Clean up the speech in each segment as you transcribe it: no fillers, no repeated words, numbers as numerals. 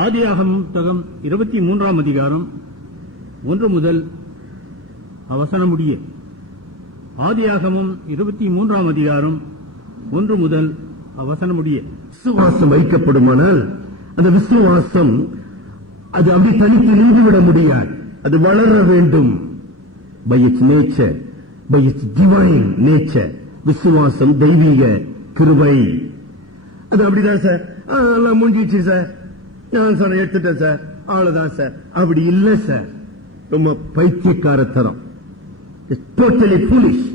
ஆதியாகமம் புத்தகம் 23ஆம் அதிகாரம் 1 முதல் வசனம் முடிய. ஆதியாகமம் 23ஆம் அதிகாரம் 1 முதல் வசனம் முடிய. விசுவாசம் வைக்கப்படுமானால் அந்த விசுவாசம் அது அப்படி தனித்து நின்றுவிட முடியாது. அது வளர வேண்டும். By its nature, by its divine nature, விசுவாசம் தெய்வீக கிருபை. அது அப்படிதான் சார், எல்லாம் முடிஞ்சிச்சு சார், நான் சார் எடுத்துட்டேன் சார், அவ்வளவுதான் சார். அப்படி இல்ல சார், ரொம்ப பைத்தியக்காரத்தனம். Totally foolish.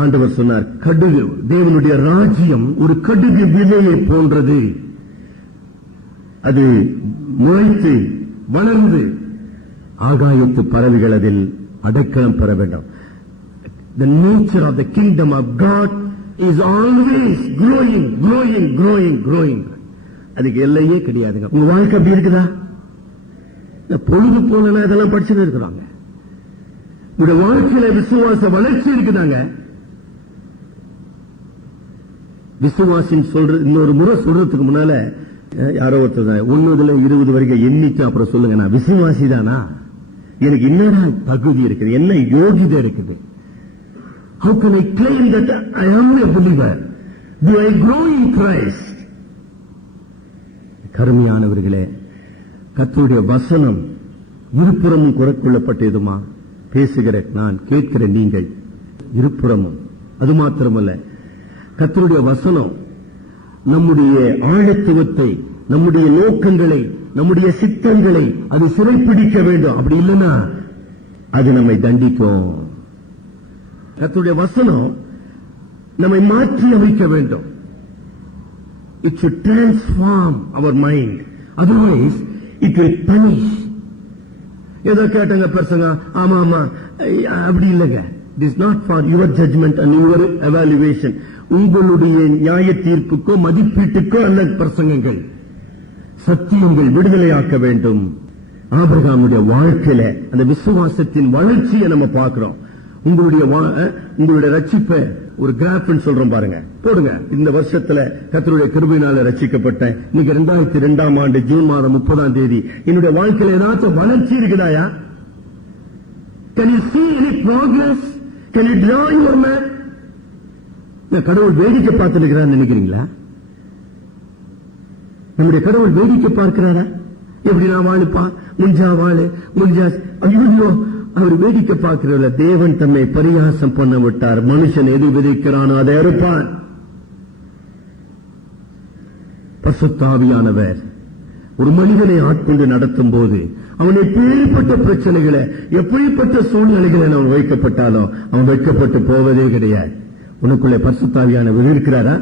ஆண்டவர் சொன்னார், கடுகு, தேவனுடைய ராஜ்யம் ஒரு கடுகு விதையை போன்றது. அது முளைத்து வளர்ந்து ஆகாயத்து பறவைகள் அதில் அடைக்கலம் பெற வேண்டும். The nature of the kingdom of God is always growing, growing, growing, growing. அதுக்கு எல்லையே கிடையாதுங்க. உங்க வாழ்க்கை அப்படி இருக்குதா? பொழுது போனா இதெல்லாம் படிச்சுட்டு இருக்கிறாங்க. உங்க வாழ்க்கையில விசுவாச வளர்ச்சி இருக்குதாங்க. விசுவாசின் சொல்றது இன்னொரு முறை சொல்றதுக்கு முன்னால யாரோ ஒருத்தர் 1-20 வரைக்கும் எண்ணிட்டு அப்புறம் சொல்லுங்க, நான் விசுவாசி தானா, எனக்கு என்னடா தகுதி இருக்குது, என்ன யோகிதை இருக்குது? How can I claim that I am a believer? Do I grow in Christ? கருமையானவர்களே, கர்த்தருடைய வசனம் இருபுறமும் குறைக்கொள்ளப்பட்டதுமா? பேசுகிற நான், கேட்கிற நீங்கள் இருபுறமும். அது மாத்திரமல்ல, கர்த்தருடைய வசனம் நம்முடைய ஆழத்துவத்தை, நம்முடைய நோக்கங்களை, நம்முடைய சித்தங்களை அது சிறைப்பிடிக்க வேண்டும். அப்படி இல்லைன்னா அது நம்மை தண்டிக்கும். கர்த்தருடைய வசனம் நம்மை மாற்றி அமைக்க வேண்டும். It should transform our mind. Otherwise, it will punish. ஏதோ கேட்டங்க பர்சங்க, ஆமா ஆமா, அப்படி இல்லைங்க. It is not for your judgment and your evaluation. உங்களுடைய நியாய தீர்ப்புக்கோ மதிப்பீட்டுக்கோ அல்ல பிரசங்கங்கள். சத்தியங்கள் விடுதலையாக்க வேண்டும். ஆபிரகாமுடைய வாழ்க்கையில அந்த விசுவாசத்தின் வளர்ச்சியை நம்ம பார்க்கிறோம். உங்களுடைய ரட்சிப்பை ஒரு கிராஃப் சொல்றோம் பாருங்க, போடுங்க. இந்த வருஷத்துல கர்த்தருடைய கிருபையினால ரட்சிக்கப்பட்டேன். இன்னைக்கு 2002ஆம் ஆண்டு ஜூன் மாதம் 30ஆம் தேதி. என்னுடைய வாழ்க்கையில ஏதாச்சும் வளர்ச்சி இருக்குதாயா? Can you see any progress? Can you draw your map? கடவுள் வேடிக்கை பார்த்து இருக்கிறார் நினைக்கிறீங்களா? நம்முடைய கடவுள் வேடிக்கை பார்க்கிறாரா? எப்படி நான் வாழுப்பா, முஞ்சா வாழு, முஞ்சா, ஐயோ, அவர் வேடிக்கை பார்க்கிறவர்கள தேவன் தம்மை பரியாசம் பண்ண விட்டார். மனுஷன் எது விதைக்கிறானோ அதை அறுப்பான். பரிசுத்த ஆவியானவர் ஒரு மனிதனை ஆட்கொண்டு நடத்தும் போது அவன் எப்படிப்பட்ட பிரச்சனைகளை, எப்படிப்பட்ட சூழ்நிலைகளை அவன் வைக்கப்பட்டாலும் அவன் வைக்கப்பட்டு போவதே கிடையாது. உனக்குள்ளே பரிசுத்த ஆவியானவர் இருக்கிறாரா?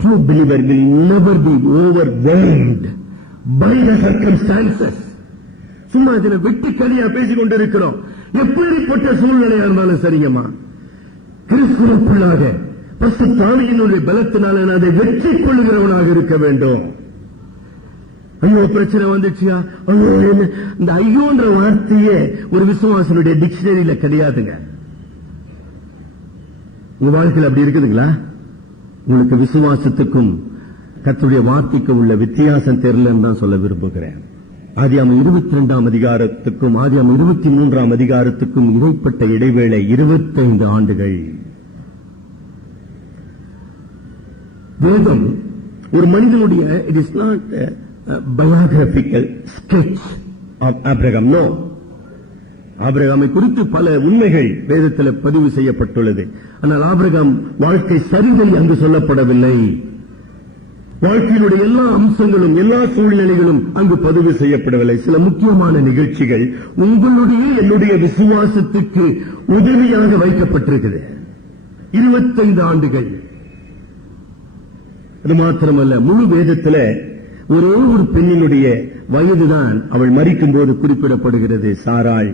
True believer will never be overwhelmed by the circumstances. சும்மா இதுல வெட்டி கலியா பேசிக் கொண்டிருக்கிறோம். எப்படிப்பட்ட சூழ்நிலையா இருந்தாலும் சரியம்மா, கிறிஸ்துவுக்குள்ளாக பரிசுத்த ஆவியினுடைய பலத்தினால அதை வெற்றி கொள்ளுகிறவனாக இருக்க வேண்டும். ஐயோ பிரச்சனை வந்துச்சியா, ஐயோ, இந்த ஐயோன்ற வார்த்தையே ஒரு விசுவாசனுடைய டிக்ஷனரியில கிடையாதுங்க. உங்க வாழ்க்கையில் அப்படி இருக்குதுங்களா? உங்களுக்கு விசுவாசத்துக்கும் கர்த்தருடைய வார்த்தைக்கும் உள்ள வித்தியாசம் தெரியலன்னு தான் சொல்ல விரும்புகிறேன். ஆதியாகமம் 22ஆம் அதிகாரத்துக்கும் ஆதியாகமம் 23ஆம் அதிகாரத்துக்கும் இடைப்பட்ட இடைவேளை 25 ஆண்டுகள். வேதம் ஒரு மனிதனுடைய, it is not biographical sketch of Abraham. No, ஆபிரகாமை குறித்து பல உண்மைகள் வேதத்தில் பதிவு செய்யப்பட்டுள்ளது. ஆனால் ஆபிரகாம் வாழ்க்கை சரிதை அங்கு சொல்லப்படவில்லை. வாழ்க்கையினுடைய எல்லா அம்சங்களும் எல்லா சூழ்நிலைகளும் அங்கு பதிவு செய்யப்படவில்லை. சில முக்கியமான நிகழ்ச்சிகள் உங்களுடைய என்னுடைய விசுவாசத்துக்கு உதவியாக வைக்கப்பட்டிருக்கிறது. 25 ஆண்டுகள். அது மாத்திரமல்ல, முழு வேதத்தில் ஒரே ஒரு பெண்ணினுடைய வயதுதான் அவள் மரிக்கும் போது குறிப்பிடப்படுகிறது, சாராள்.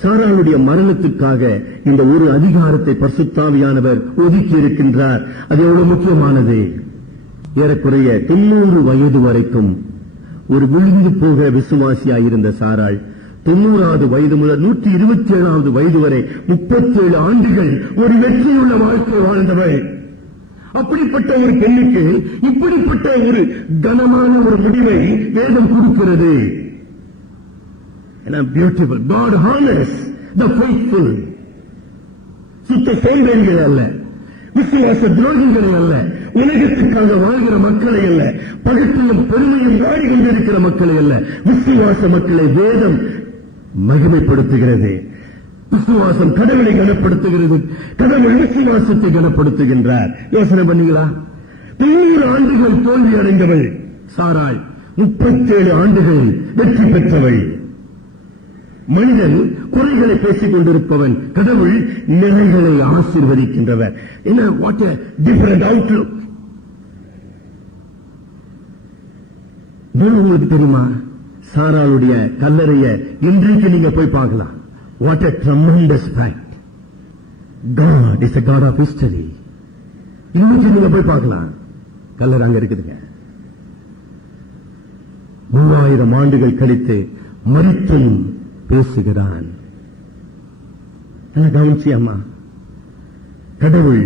சாராளுடைய மரணத்துக்காக இந்த ஒரு அதிகாரத்தை பரிசுத்த ஆவியானவர் ஒதுக்கி இருக்கின்றார். அது எவ்வளவு முக்கியமானது. ஏறக்குறைய 90 வயது வரைக்கும் ஒரு விழுந்து போக விசுவாசியாயிருந்த சாராள் 90வது வயது முதல் 127வது வயது வரை 37 ஆண்டுகள் ஒரு வெற்றியுள்ள வாழ்க்கை வாழ்ந்தவள். அப்படிப்பட்ட ஒரு பெண்ணுக்கு இப்படிப்பட்ட ஒரு கனமான ஒரு முடிவை வேதம் கொடுக்கிறது. Beautiful. God honors the faithful. சுத்த சோம்பேறிகளை அல்ல, விசுவாச துரோகிகளை அல்ல, உலகத்துக்காக வாழ்கிற மக்களை அல்ல, பகத்தையும் பெருமையும் நாடி கொண்டிருக்கிற மக்களை அல்ல, விசுவாச மக்களை வேதம் மகிமைப்படுத்துகிறது. விசுவாசம் கடவுளை கனப்படுத்துகிறது, கடவுள் விசுவாசத்தை கனப்படுத்துகின்றார். யோசனை பண்ணீங்களா? 90 ஆண்டுகள் தோல்வி அடைந்தவள் சாராள் 37 ஆண்டுகள் வெற்றி பெற்றவள். மனிதன் குறைகளை பேசிக் கொண்டிருப்பவன், கடவுள் நிறைகளை ஆசீர்வதிக்கின்றவர். என்ன வாட் எ டிஃபரண்ட் அவுட்லுக். உங்களுக்கு தெரியுமா, சாராளுடைய கல்லறைய இன்றைக்கு நீங்க போய் பார்க்கலாம். What a tremendous fact. God is a God of history. இன்னைக்கு நீங்க போய் பார்க்கலாம், கல்லறை அங்க இருக்குதுங்க. 3000 ஆண்டுகள் கழித்து மரித்தும் பேசுகிறான். கவனிச்சி அம்மா, கடவுள்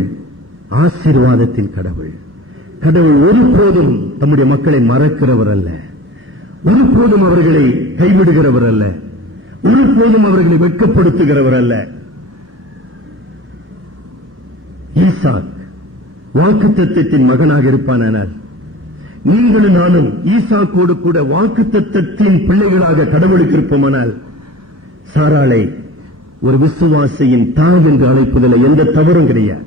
ஆசீர்வாதத்தின் கடவுள். கடவுள் ஒருபோதும் தம்முடைய மக்களை மறக்கிறவர் அல்ல, ஒருபோதும் அவர்களை கைவிடுகிறவர் அல்ல, ஒருபோதும் அவர்களை வெட்கப்படுத்துகிறவர் அல்ல. ஈசாக் வாக்குத்தத்தத்தின் மகனாக இருப்பானால், நீங்களும் நானும் ஈசாக்கோடு கூட வாக்குத்தத்தத்தின் பிள்ளைகளாக கடவுளுக்கு இருப்போமானால், சாராளை ஒரு விசுவாசியின் தாய் என்று அழைப்பதில் எந்த தவறும் கிடையாது.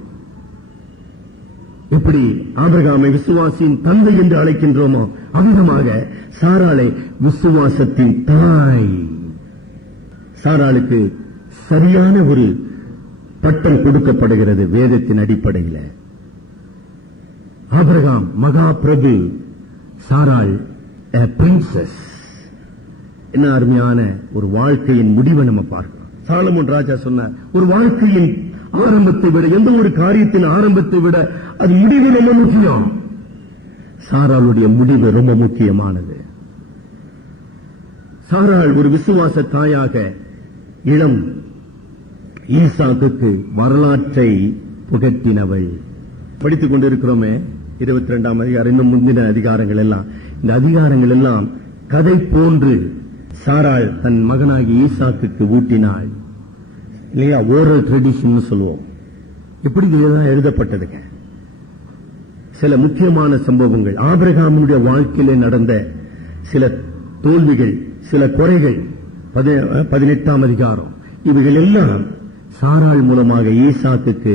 எப்படி ஆபிரகாமை விசுவாசியின் தந்தை என்று அழைக்கின்றோமோ, அவ்விதமாக சாராளை விசுவாசத்தின் தாய். சாராளுக்கு சரியான ஒரு பட்டம் கொடுக்கப்படுகிறது வேதத்தின் அடிப்படையில். ஆபிரகாம் மகா பிரபு, சாராள் a princess. என்ன அருமையான ஒரு வாழ்க்கையின் முடிவை நம்ம பார்க்கிறோம். சாலமோன் ராஜா சொன்னார், ஒரு வாழ்க்கையின் ஆரம்பத்தை விட, எந்த ஒரு காரியத்தின் ஆரம்பத்தை விட அது முடிவு ரொம்ப முக்கியம். சாராளுடைய முடிவு ரொம்ப முக்கியமானது. சாராள் ஒரு விசுவாச தாயாக இளம் ஈசாக்குக்கு வரலாற்றை புகட்டினவள். படித்துக் கொண்டிருக்கிறோமே 22ஆம் அதிகாரம், இன்னும் முந்தின அதிகாரங்கள் எல்லாம். இந்த அதிகாரங்கள் எல்லாம் கதை போன்று சாராள் தன் மகனாகி ஈசாக்குக்கு ஊட்டினாள் இல்லையா? ஓரல் ட்ரெடிஷன் சொல்லுவோம். இப்படி இதெல்லாம் எழுதப்பட்டதுங்க. சில முக்கியமான சம்பவங்கள், ஆபிரகாமுடைய வாழ்க்கையிலே நடந்த சில தோல்விகள், சில குறைகள் 18ஆம் அதிகாரம். இவைகள் எல்லாம் சாராள் மூலமாக ஈசாக்குக்கு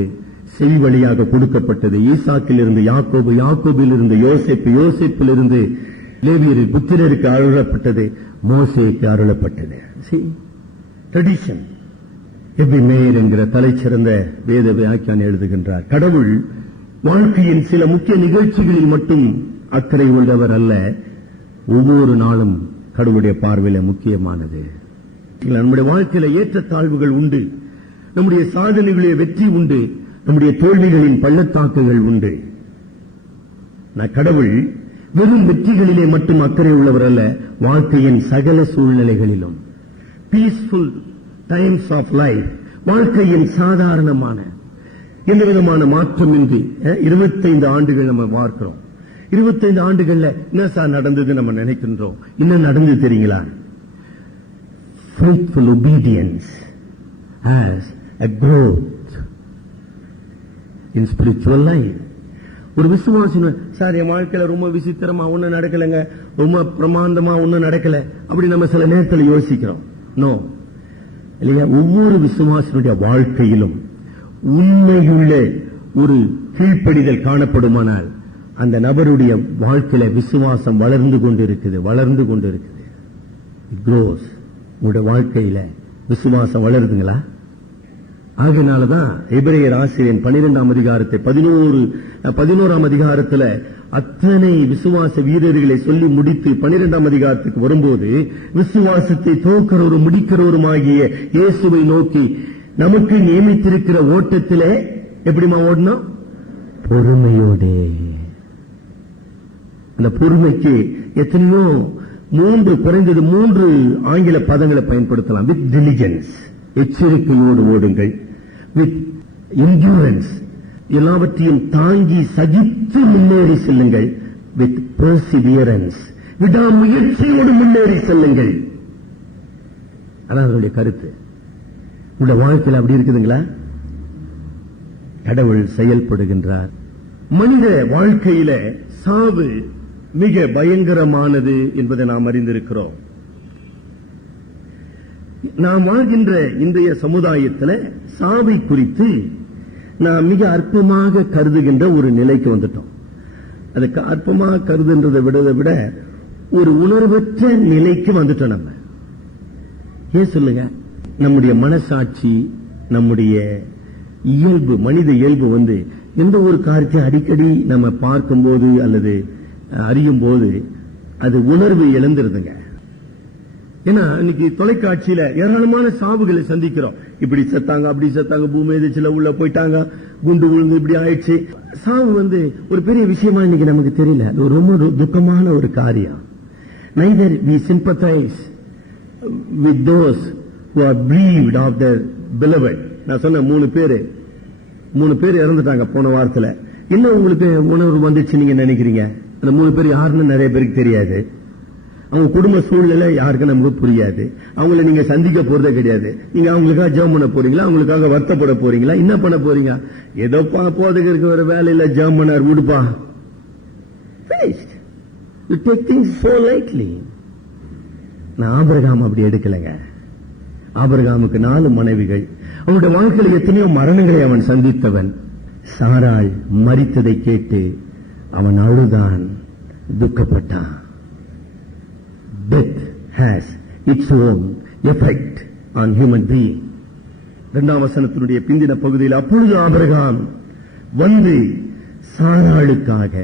செவி வழியாக கொடுக்கப்பட்டது. ஈசாக்கில் இருந்து யாக்கோபு, யாக்கோபில் இருந்து யோசேப்பு, யோசேப்பில் இருந்து லேவியர் புத்திரருக்கு அருளப்பட்டது, மோசேக்கு அருளப்பட்டது. ட்ரெடிஷன். எபி மேயர் என்கிற தலைச்சிறந்த வேத வியாக்கியான் எழுதுகின்றார், கடவுள் வாழ்க்கையின் சில முக்கிய நிகழ்ச்சிகளில் மட்டும் அக்கறை உள்ளவர் அல்ல, ஒவ்வொரு நாளும் கடவுளுடைய பார்வையில முக்கியமானது. நம்முடைய வாழ்க்கையில ஏற்றத்தாழ்வுகள் உண்டு, நம்முடைய சாதனைகளிலே வெற்றி உண்டு, நம்முடைய தோல்விகளின் பள்ளத்தாக்குகள் உண்டு. கடவுள் வெறும் வெற்றிகளிலே மட்டும் அக்கறை உள்ளவர் அல்ல, வாழ்க்கையின் சகல சூழ்நிலைகளிலும். பீஸ்ஃபுல் டைம்ஸ் ஆஃப் லைஃப், வாழ்க்கையின் சாதாரணமான எந்த விதமான மாற்றமின்றி 25 ஆண்டுகள் நம்ம பார்க்கிறோம். 25 ஆண்டுகள்ல என்ன சார் நடந்தது நம்ம நினைக்கின்றோம். என்ன நடந்தது தெரியுங்களா? faithful obedience has a growth in spiritual life. ஒரு விசுவாசி, சார் என் வாழ்க்கையில ரொம்ப விசித்திரமா ஒண்ணு நடக்கலங்க, ரொம்ப பிரமாண்டமா ஒண்ணு நடக்கல, அப்படி நம்ம சில நேரத்தில் யோசிக்கிறோம். நோ இல்லையா? ஒவ்வொரு விசுவாசினுடைய வாழ்க்கையிலும் உண்மையுள்ள ஒரு கீழ்ப்படிதல் காணப்படுமானால் அந்த நபருடைய வாழ்க்கையில விசுவாசம் வளர்ந்து கொண்டிருக்குது, வளர்ந்து கொண்டிருக்குது. It cross. உங்களுடைய வாழ்க்கையில விசுவாசம் வளருதுங்களா? ஆகையினாலதான் எபிரேயர் ஆசிரியர் 12ஆம் அதிகாரத்தை 11ஆம் அதிகாரத்துல அத்தனை விசுவாச வீரர்களை சொல்லி முடித்து 12ஆம் அதிகாரத்துக்கு வரும்போது, விசுவாசத்தை துவக்கிறவரும் முடிக்கிறவருமாகிய இயேசுவை நோக்கி நமக்கு நியமித்திருக்கிற ஓட்டத்திலே எப்படிமா ஓடணும்? பொறுமையோட. அந்த பொறுமைக்கு எத்தனையோ குறைந்தது 3 ஆங்கில பதங்களை பயன்படுத்தலாம். வித் டிலிஜென்ஸ், எச்சரிக்கையோடு ஓடுங்கள். வித் என்ட்யூரன்ஸ், எல்லாவற்றையும் தாங்கி சகித்து முன்னேறி செல்லுங்கள். வித் பெர்சிவியரன்ஸ், விடாமுயற்சியோடு முன்னேறி செல்லுங்கள். அதான் அதனுடைய கருத்து. உங்களுடைய வாழ்க்கையில் அப்படி இருக்குதுங்களா? கடவுள் செயல்படுகின்றார். மனித வாழ்க்கையில சாவு மிக பயங்கரமானது என்பதை நாம் அறிந்திருக்கிறோம். நாம் வாழ்கின்ற இன்றைய சமுதாயத்தில் சாவை குறித்து நாம் மிக அற்பமாக கருதுகின்ற ஒரு நிலைக்கு வந்துட்டோம். அதுக்கு அற்பமாக கருதுன்றதை விட ஒரு உணர்வற்ற நிலைக்கு வந்துட்டோம். நம்ம ஏன் சொல்லுங்க, நம்முடைய மனசாட்சி, நம்முடைய இயல்பு, மனித இயல்பு எந்த ஒரு காரியத்தை அடிக்கடி நம்ம பார்க்கும்போது அல்லது அறியும் போது அது உணர்வு இழந்துருதுங்க. ஏன்னா இன்னைக்கு தொலைக்காட்சியில ஏராளமான சாவுகளை சந்திக்கிறோம். இப்படி செத்தாங்க, அப்படி செத்தாங்க, பூமி எதிர்ச்சில உள்ள போயிட்டாங்க, குண்டு விழுந்து இப்படி ஆயிடுச்சு. சாவு ஒரு பெரிய விஷயமா இன்னைக்கு நமக்கு தெரியல. அது ரொம்ப துக்கமான ஒரு காரியம். Neither we sympathize with those who are bereaved of their beloved. நான் சொன்ன 3 பேர் இறந்துட்டாங்க போன வாரத்துல. இன்னும் உங்களுக்கு உணர்வு வந்துச்சு நீங்க நினைக்கிறீங்க? அந்த 3 பேர் யாருன்னு நிறைய பேருக்கு தெரியாது. அவங்க குடும்ப சூழ்நிலை யாருக்கும் நமக்கு புரியாது. அவங்கள நீங்க சந்திக்க போறதே கிடையாது. நீங்க அவங்களுக்காக ஜெபம் பண்ண போறீங்களா? அவங்களுக்காக வருத்தப்பட போறீங்களா? என்ன பண்ண போறீங்க? ஏதோ போதுக்கு இருக்க ஒரு வேலையில ஜெபம் பண்ணார் விடுப்பா. You take things so lightly. நான் ஆபிரகாம் அப்படி எடுக்கலைங்க. ஆபிரகாமுக்கு 4 மனைவிகள். அவனுடைய வாழ்க்கையில் எத்தனையோ மரணங்களை அவன் சந்தித்தவன். சாராள் மரித்ததை கேட்டு அவன் அழுதான், துக்கப்பட்டான். Death has its own effect on human being. 2ஆம் வசனத்தினுடைய பிந்தின பகுதியில் அப்பொழுது ஆபிரகாம் சாராளுக்காக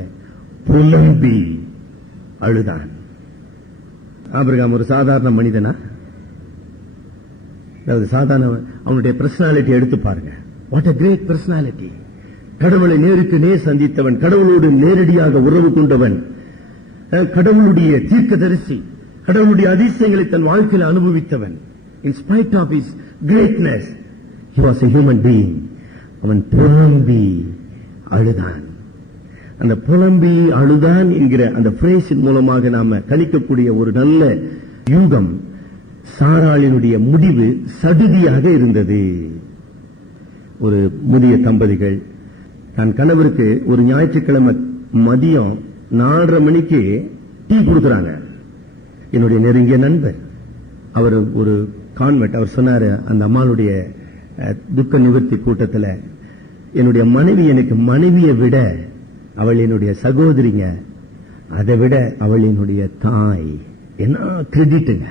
புலம்பி அழுதான். ஆபிரகாம் ஒரு சாதாரண மனிதனா? சாதாரண அவனுடைய பர்சனாலிட்டி எடுத்து பாருங்க. What a great personality. கடவுளை நேருக்கு நேர் சந்தித்தவன், கடவுளோடு நேரடியாக உறவு கொண்டவன், கடவுளுடைய தீர்க்கதரிசி, கடவுளுடைய அதிசயங்களை தன் வாழ்க்கையில் அனுபவித்தவன். In spite of his greatness, he was a human being. அவன் புலம்பி அழுதான். அந்த புலம்பி அழுதான் என்கிற அந்த பிரேஸின் மூலமாக நாம கணிக்கக்கூடிய ஒரு நல்ல யூகம் சாராளினுடைய முடிவு சடுதியாக இருந்தது. ஒரு முதிய தம்பதிகள் தன் கணவருக்கு ஒரு ஞாயிற்றுக்கிழமை மதியம் 4:30 மணிக்கு டீ கொடுக்கறாங்க. என்னுடைய நெருங்கிய நண்பர், அவர் ஒரு கான்வென்ட். அவர் சொன்னாரு, அந்த அம்மாளுடைய துக்க நிவர்த்தி கூட்டத்தில், என்னுடைய மனைவி எனக்கு மனைவியை விட அவள் என்னுடைய சகோதரிங்க, அதை விட அவள் என்னுடைய தாய். என்ன கிரெடிட்டுங்க!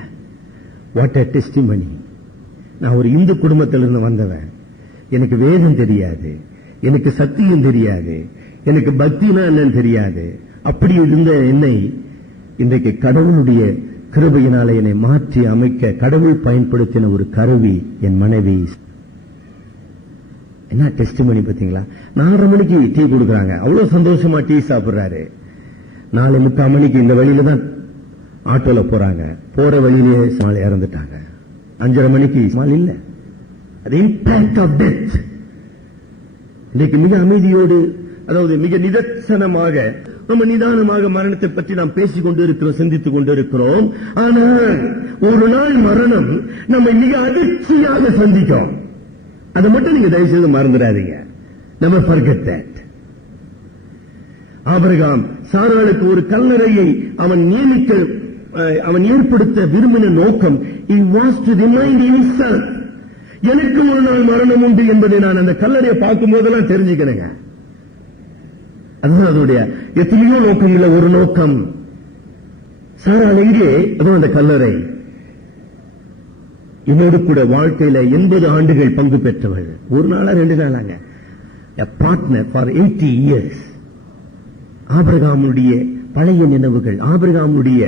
What a testimony. நான் ஒரு இந்து குடும்பத்திலிருந்து வந்தவன். எனக்கு வேதம் தெரியாது, எனக்கு சத்தியம் தெரியாது, எனக்கு பக்தினா என்னன்னு தெரியாது. அப்படி இருந்த என்னை இன்றைக்கு கடவுளுடைய கிருபையினாலே என்னை மாற்றி அமைக்க கடவுள் பயன்படுத்தின ஒரு கருவி என் மனைவி. என்ன டெஸ்டிமனி பாத்தீங்களா? 4:30 மணிக்கு டீ கொடுக்கறாங்க, அவ்வளவு சந்தோஷமா டீ சாப்பிடுறாரு. 4:45 மணிக்கு இந்த வழியில தான் ஆட்டோல போறாங்க. போற வழியிலேயே ஸ்மால் இறந்துட்டாங்க. 5:30 மணிக்கு ஸ்மால் இல்ல. அது இம்பாக்ட் ஆஃப் டெத். இன்னைக்கு மிக அமைதியோடு, அதாவது மிக நிதர்சனமாக, ரொம்ப நிதானமாக மரணத்தை பற்றி நாம் பேசிக் கொண்டிருக்கிறோம், சிந்தித்துக் கொண்டிருக்கிறோம். ஆனால் ஒரு நாள் மரணம் நம்மை மிக அதிர்ச்சியாக சந்திக்கும். அதை மட்டும் நீங்க தயவு செய்து மறந்துடாதீங்க. Never forget that. ஆபிரகாம் சாராளுக்கு ஒரு கல்லறையை அவன் ஏற்படுத்த விரும்பின நோக்கம், he was to remind himself, எனக்கு ஒரு நாள் மரணம் உண்டு என்பதை நான் அந்த கல்லறையை பார்க்கும் போதெல்லாம் தெரிஞ்சுக்கிறேங்க. அதுதான் அதனுடைய எத்தனையோ நோக்கங்கள ஒரு நோக்கம். சாராள் எங்கே? அதுவும் அந்த கல்லறை. என்னோடு கூட வாழ்க்கையில 80 ஆண்டுகள் பங்கு பெற்றவள். ஒரு நாளா 2 நாளாங்க. a partner for 80 years. ஆபிரகாமுடைய பழைய நினைவுகள், ஆபிரகாமுடைய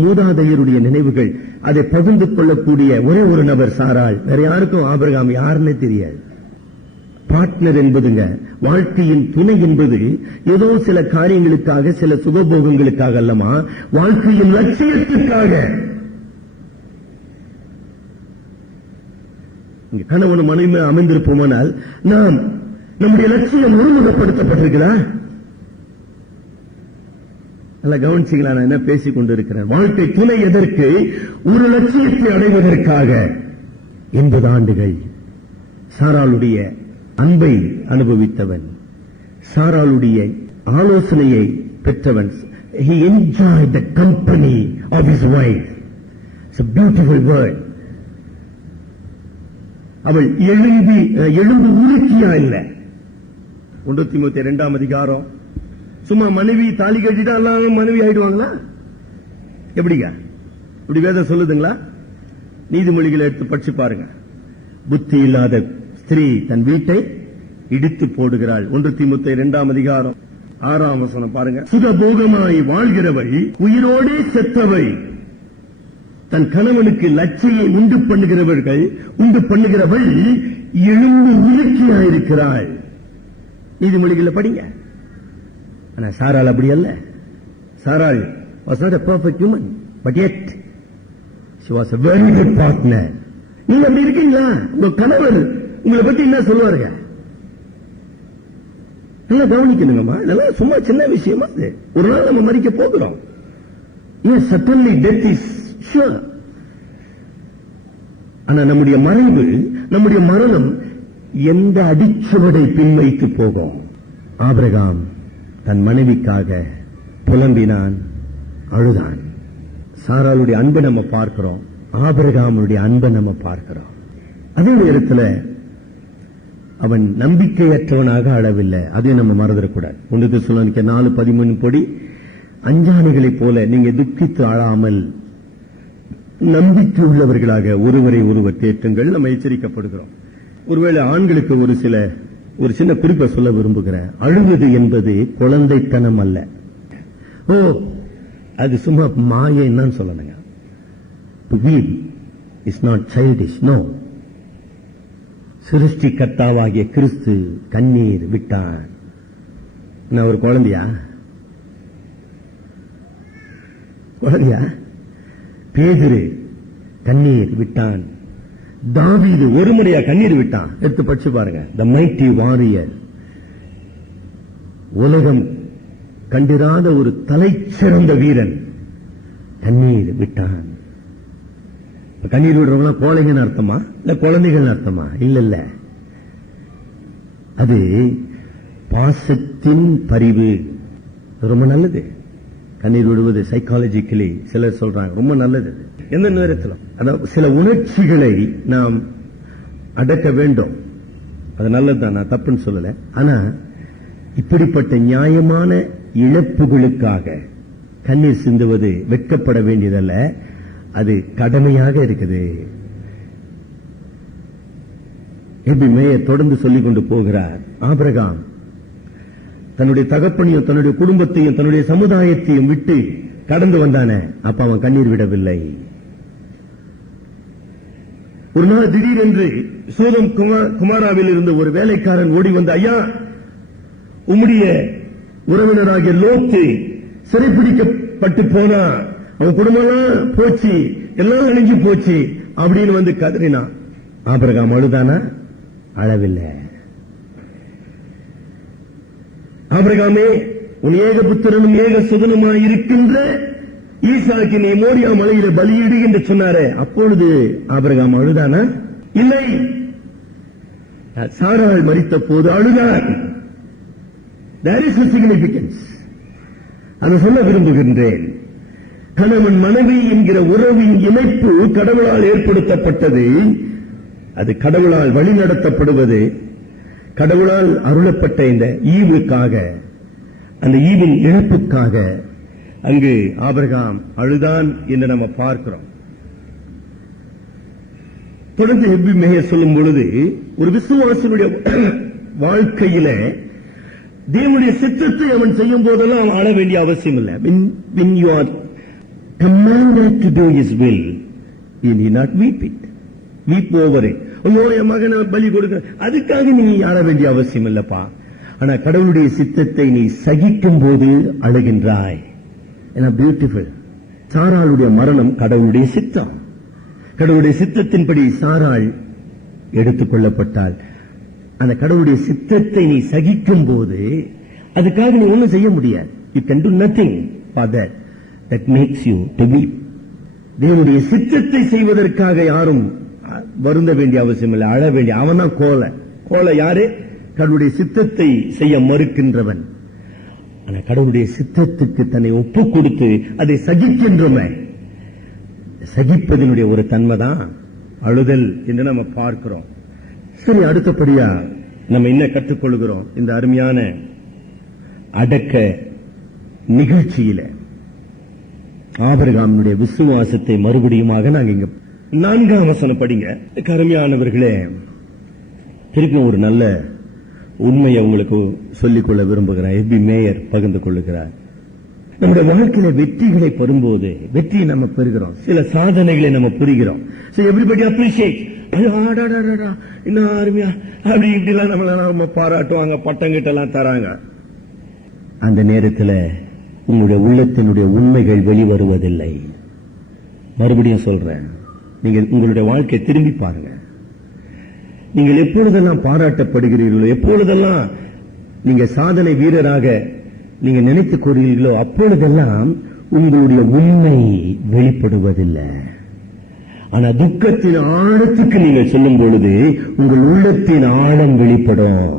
மூதாதையருடைய நினைவுகள், அதை பகிர்ந்து கொள்ளக்கூடிய ஒரே ஒரு நபர் சாராள். வேற யாருக்கும் ஆபிரகாம் யாருன்னே தெரியாது. பார்ட்னர் என்பதுங்க, வாழ்க்கையின் துணை என்பது ஏதோ சில காரியங்களுக்காக, சில சுகபோகங்களுக்காக அல்லமா, வாழ்க்கையின் லட்சியத்துக்காக. கணவன் மனைவி அமைந்திருப்போமானால் நாம் நம்முடைய லட்சியம் ஒருமுகப்படுத்தப்பட்டிருக்கிறா? நல்லா கவனிச்சீங்களா? நான் என்ன பேசிக் கொண்டிருக்கிறேன்? வாழ்க்கை துணை எதற்கு? ஒரு லட்சியத்தை அடைவதற்காக. 80 ஆண்டுகள் சாராளுடைய அன்பை அனுபவித்தவன், சாராளுடைய ஆலோசனையை பெற்றவன். He enjoyed the company of his wife. It's a beautiful word. அவள் எழும்பு உருக்கியா இல்ல. 1 தீமோத்தேயு 2ஆம் அதிகாரம். சும்மா மனைவி தாலி கட்டிட்டா எல்லாம் மனைவி ஆயிடுவாங்களா? எப்படிங்க? இப்படி வேதம் சொல்லுதுங்களா? நீதிமொழிகளை எடுத்து படிச்சு பாருங்க. புத்தி இல்லாத ஸ்திரீ தன் வீட்டை இடித்து போடுகிறாள். 1 தீமோத்தேயு 2ஆம் அதிகாரம் 6ஆம் வசனம் பாருங்க. சுகபோகமாய் வாழ்கிறவள் உயிரோடே செத்தவை, தன் கணவனுக்கு லட்சியை உண்டு பண்ணுகிறவள் எழும்பு உருக்கியாயிருக்கிறாள். நீதிமொழிகளை படிங்க. ஆனா சாராள் அப்படி அல்ல. சாராள் was not a perfect woman, but yet she was a very good partner. நீங்க அப்படி இருக்கீங்களா? உங்க கணவர் உங்களை பத்தி என்ன சொல்லுவாருங்க? நல்லா கவனிக்கணுங்கம்மா. இதெல்லாம் சும்மா சின்ன விஷயமா? அது ஒரு நாள் நம்ம மரிக்க போகிறோம். Yes, certainly death is sure. ஆனா நம்முடைய மறைவு, நம்முடைய மரணம் எந்த அடிச்சுவடை பின்வைத்து போகும்? ஆபிரகாம் தன் மனைவிக்காக புலம்பினான், அழுதான். சாராளுடைய அன்பை நம்ம பார்க்கிறோம், ஆபிரகாமுடைய அன்பை நம்ம பார்க்கிறோம். அதே நேரத்தில் அவன் நம்பிக்கையற்றவனாக அழவில்லை. அதையும் நம்ம மறந்துடக்கூடாது. 1 தெசலோனிக்கேயர் 4:13 படி அஞ்ஞானிகளைப் போல நீங்க துக்கித்து அழாமல் நம்பிக்கை உள்ளவர்களாக ஒருவரை ஒருவர் தேற்றுங்கள். நம்ம எச்சரிக்கப்படுகிறோம். ஒருவேளை ஆண்களுக்கு ஒரு சின்ன குறிப்பை சொல்ல விரும்புகிறேன். அழுவது என்பது குழந்தைத்தனம் அல்ல. அது சும்மா மாயைன்னு சொல்லணுங்க. To weep is not childish, no. சிருஷ்டி கர்த்தாவாகிய கிறிஸ்து கண்ணீர் விட்டான். நான் ஒரு குழந்தையா? பேதுரு கண்ணீர் விட்டான். தாவீது ஒரு முறையா கண்ணீர் விட்டான். எடுத்து படிச்சு பாருங்க. The mighty warrior, உலகம் கண்டிராத ஒரு தலைச்சிறந்த வீரன் கண்ணீர் விட்டான். கண்ணீர் விடுறவங்க கோழைகள் அர்த்தமா இல்ல குழந்தைகள் அர்த்தமா? இல்ல, அது பாசத்தின் பரிவு. ரொம்ப நல்லது. கண்ணீர் விடுவது சைக்காலஜிக்கலி சிலர் சொல்றாங்க ரொம்ப நல்லது. எந்த நேரத்திலும் அதாவது சில உணர்ச்சிகளை நாம் அடக்க வேண்டும். அது நல்லதுதான், நான் தப்புன்னு சொல்லல. ஆனா இப்படிப்பட்ட நியாயமான இழப்புகளுக்காக கண்ணீர் சிந்துவது வெட்கப்பட வேண்டியதல்ல, அது கடமையாக இருக்குது. மேயர் தொடர்ந்து சொல்லிக் கொண்டு போகிறார். ஆபிரகாம் தன்னுடைய தகப்பனையும் தன்னுடைய குடும்பத்தையும் தன்னுடைய சமுதாயத்தையும் விட்டு கடந்து வந்தானே, அப்ப அவன் கண்ணீர் விடவில்லை. ஒரு நாள் திடீரென்று சோதம் குமாராவில் இருந்து ஒரு வேலைக்காரன் ஓடி வந்த, ஐயா, உம்முடைய உறவினராகிய லோத்து சிறைப்பிடிக்கப்பட்டு போனா, அவன் குடும்பம் போச்சு, எல்லாம் அழிஞ்சு போச்சு அப்படின்னு வந்து கதறினான். ஆபிரகாம் அழுதானா? அழவில்லை. ஆபிரகாமே, உன் ஏக புத்திரனும் ஏக சுதனுமாய் இருக்கின்ற ஈசாக்கு நீ மோரியா மலையில பலியிடு என்று சொன்னாரே, அப்பொழுது ஆபிரகாம் அழுதானா? இல்லை. சாராள் மரித்த போது அழுதார். There is a significance. அதை சொல்ல விரும்புகின்றேன். கணவன் மனைவி என்கிற உறவின் இணைப்பு கடவுளால் ஏற்படுத்தப்பட்டது. அது கடவுளால் வழிநடத்தப்படுவது. கடவுளால் அருளப்பட்ட இந்த ஈவுக்காக, அந்த ஈவின் இழப்புக்காக அங்கு ஆபிரகாம் அழுதான் என்று நம்ம பார்க்கிறோம். தொடர்ந்து எபிரேயர் சொல்லும் பொழுது ஒரு விசுவாசியுடைய வாழ்க்கையில தேவனுடைய சித்தத்தை அவன் செய்யும் போதெல்லாம் அவன் அழ வேண்டிய அவசியம் இல்லை. When you are commanded to do his will, you need not weep it. Weep over it. என் மகனை பலி கொடுக்க, அதுக்காக நீ அழ வேண்டிய அவசியம் இல்லப்பா. ஆனா கடவுளுடைய சித்தத்தை நீ சகிக்கும் போது அழுகின்றாய். பியூட்டிஃபுல். சாராளுடைய மரணம் கடவுளுடைய சித்தம். கடவுளுடைய சித்தத்தின்படி சாராள் எடுத்துக் கொள்ளப்பட்டாள். அந்த கடவுளுடைய சித்தத்தை நீ சகிக்கும் போது அதுக்காக நீ ஒண்ணும் செய்ய முடியாது. You can do nothing for that. That makes you to be. தேவனுடைய சித்தத்தை செய்வதற்காக யாரும் வருந்த வேண்டிய அவசியம் இல்லை, அழ வேண்டிய. அவன் தான் கோலை யாரு? கடவுளுடைய சித்தத்தை செய்ய மறுக்கின்றவன். ஆனா கடவுளுடைய சித்தத்துக்கு தன்னை ஒப்பு கொடுத்து அதை சகிக்கின்றோமே, சகிப்பதனுடைய ஒரு தன்மை தான் அழுதல் என்று நம்ம பார்க்கிறோம். சரி, அடுத்தபடியா நம்ம என்ன கற்றுக்கொள்கிறோம் இந்த அருமையான அடக்க நிகழ்ச்சியில? ஆபிரகாமுடைய விசுவாசத்தை மறுபடியுமாக நாங்க இங்க 4ஆம் வசனம் படிங்க. அருமையானவர்களே, திருப்பி ஒரு நல்ல உண்மையை உங்களுக்கு சொல்லிக்கொள்ள விரும்புகிறேன். எபி மேயர் பகிர்ந்து கொள்ளுகிறார். நம்முடைய வாழ்க்கையில வெற்றிகளை பெறும்போது, வெற்றியை நம்ம பெறுகிறோம், சில சாதனைகளை நம்ம புரிகிறோம். எவ்ரிபடி அப்ரிஷியேட், இன்னும் அருமையா அப்படி இப்படிலாம் நம்ம பாராட்டுவாங்க, பட்டங்கிட்டெல்லாம் தராங்க. அந்த நேரத்தில் உங்களுடைய உள்ளத்தினுடைய உண்மைகள் வெளிவருவதில்லை. மறுபடியும் சொல்றேன், நீங்கள் உங்களுடைய வாழ்க்கையை திரும்பி பாருங்க. நீங்கள் எப்பொழுதெல்லாம் பாராட்டப்படுகிறீர்களோ, எப்பொழுதெல்லாம் நீங்க சாதனை வீரராக நீங்க நினைத்துக் கொள்கிறீர்களோ, அப்பொழுதெல்லாம் உங்களுடைய உண்மை வெளிப்படுவதில்லை. ஆனா துக்கத்தின் ஆழத்துக்கு நீங்கள் சொல்லும் பொழுது உங்கள் உள்ளத்தின் ஆழம் வெளிப்படும்.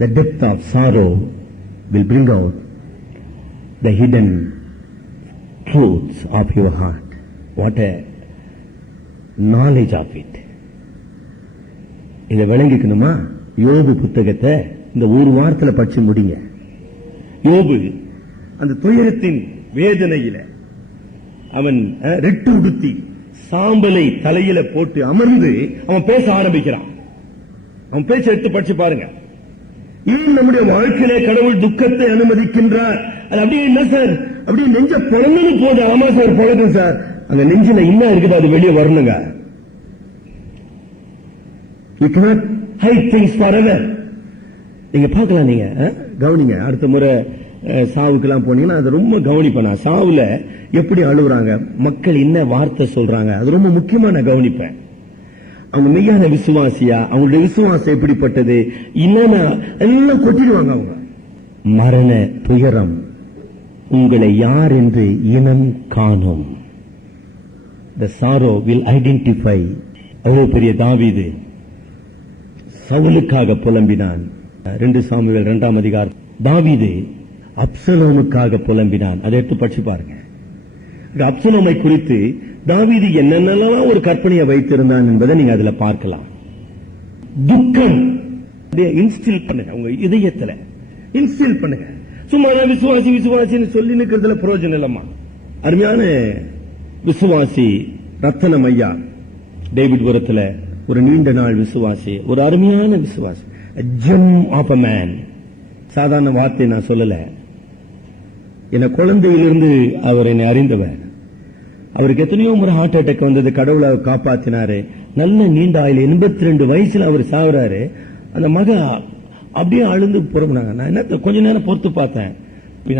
The depth of sorrow will bring out the hidden truths of your heart. What a knowledge of it. இதை விளங்கிக்கணுமா? யோபு புத்தகத்தை இந்த ஒரு வாரத்தில் படிச்சு முடிங்க. யோபு அந்த துயரத்தின் வேதனையில அவன் ரெட்டு உடுத்தி சாம்பலை தலையில போட்டு அமர்ந்து அவன் பேச ஆரம்பிக்கிறான். அவன் பேச்ச எடுத்து படிச்சு பாருங்க. ஏன் நம்முடைய வாழ்க்கையிலே கடவுள் துக்கத்தை அனுமதிக்கின்றார்? அது அப்படியே என்ன சார், அப்படியே நெஞ்ச பொழந்து போது. ஆமா சார், பொழகும் சார். அங்க நெஞ்சில என்ன இருக்குது, அது வெளியே வரணுங்க. You cannot hide things forever. நீங்க பார்க்கலாம், நீங்க கவனிங்க. அடுத்த முறை சாவுக்கெல்லாம் போனீங்கன்னா அது ரொம்ப கவனிப்பேன். சாவுல எப்படி அழுகுறாங்க, மக்கள் என்ன வார்த்தை சொல்றாங்க, அது ரொம்ப முக்கியமா நான் கவனிப்பேன். அவங்க மெய்யான விசுவாசியா, அவங்களுடைய விசுவாசம் எப்படிப்பட்டது, என்னன்னா எல்லாம் கொட்டிடுவாங்க. அவங்க மரண துயரம் உங்களை யார் என்று இனம் காணும். The sorrow will identify. அவ்வளவு பெரிய தாவீது சவுலுக்காக புலம்பினான். 2 சாமுவேல் 2ஆம் அதிகாரம். தாவீது அப்சலோமுக்காக புலம்பினான். அதை எடுத்து படிச்சு பாருங்க. அப்சலோமை குறித்து தாவீது என்னென்னலாம் ஒரு கற்பனையை வைத்திருந்தான் என்பதை நீங்க அதுல பார்க்கலாம். துக்கம் இன்ஸ்டில் பண்ணுங்க, உங்க இதயத்துல இன்ஸ்டில் பண்ணுங்க. சும்மா விசுவாசி விசுவாசின்னு சொல்லி நிக்கிறதுல பிரயோஜனம் இல்லம்மா. அருமையான விசுவாசி ரத்தனம் ஐயா டேவிட்புரத்துல ஒரு நீண்ட நாள் விசுவாசி, ஒரு அருமையான விசுவாசி, ஜெம் ஆஃப் அ மேன். சாதாரண வார்த்தை நான் சொல்லல. என குழந்தையிலிருந்து அவர் என்னை அறிந்தவர். அவருக்கு எத்தனையோ முறை ஹார்ட் அட்டாக் வந்தது, கடவுளை அவர் காப்பாத்தினாரு. நல்ல நீண்ட ஆயுள், 82 வயசுல அவர் சாகுறாரு. அந்த மக அப்படியே அழுந்து புறம்புனாங்க. நான் என்ன கொஞ்ச நேரம் பொறுத்து பார்த்தேன்.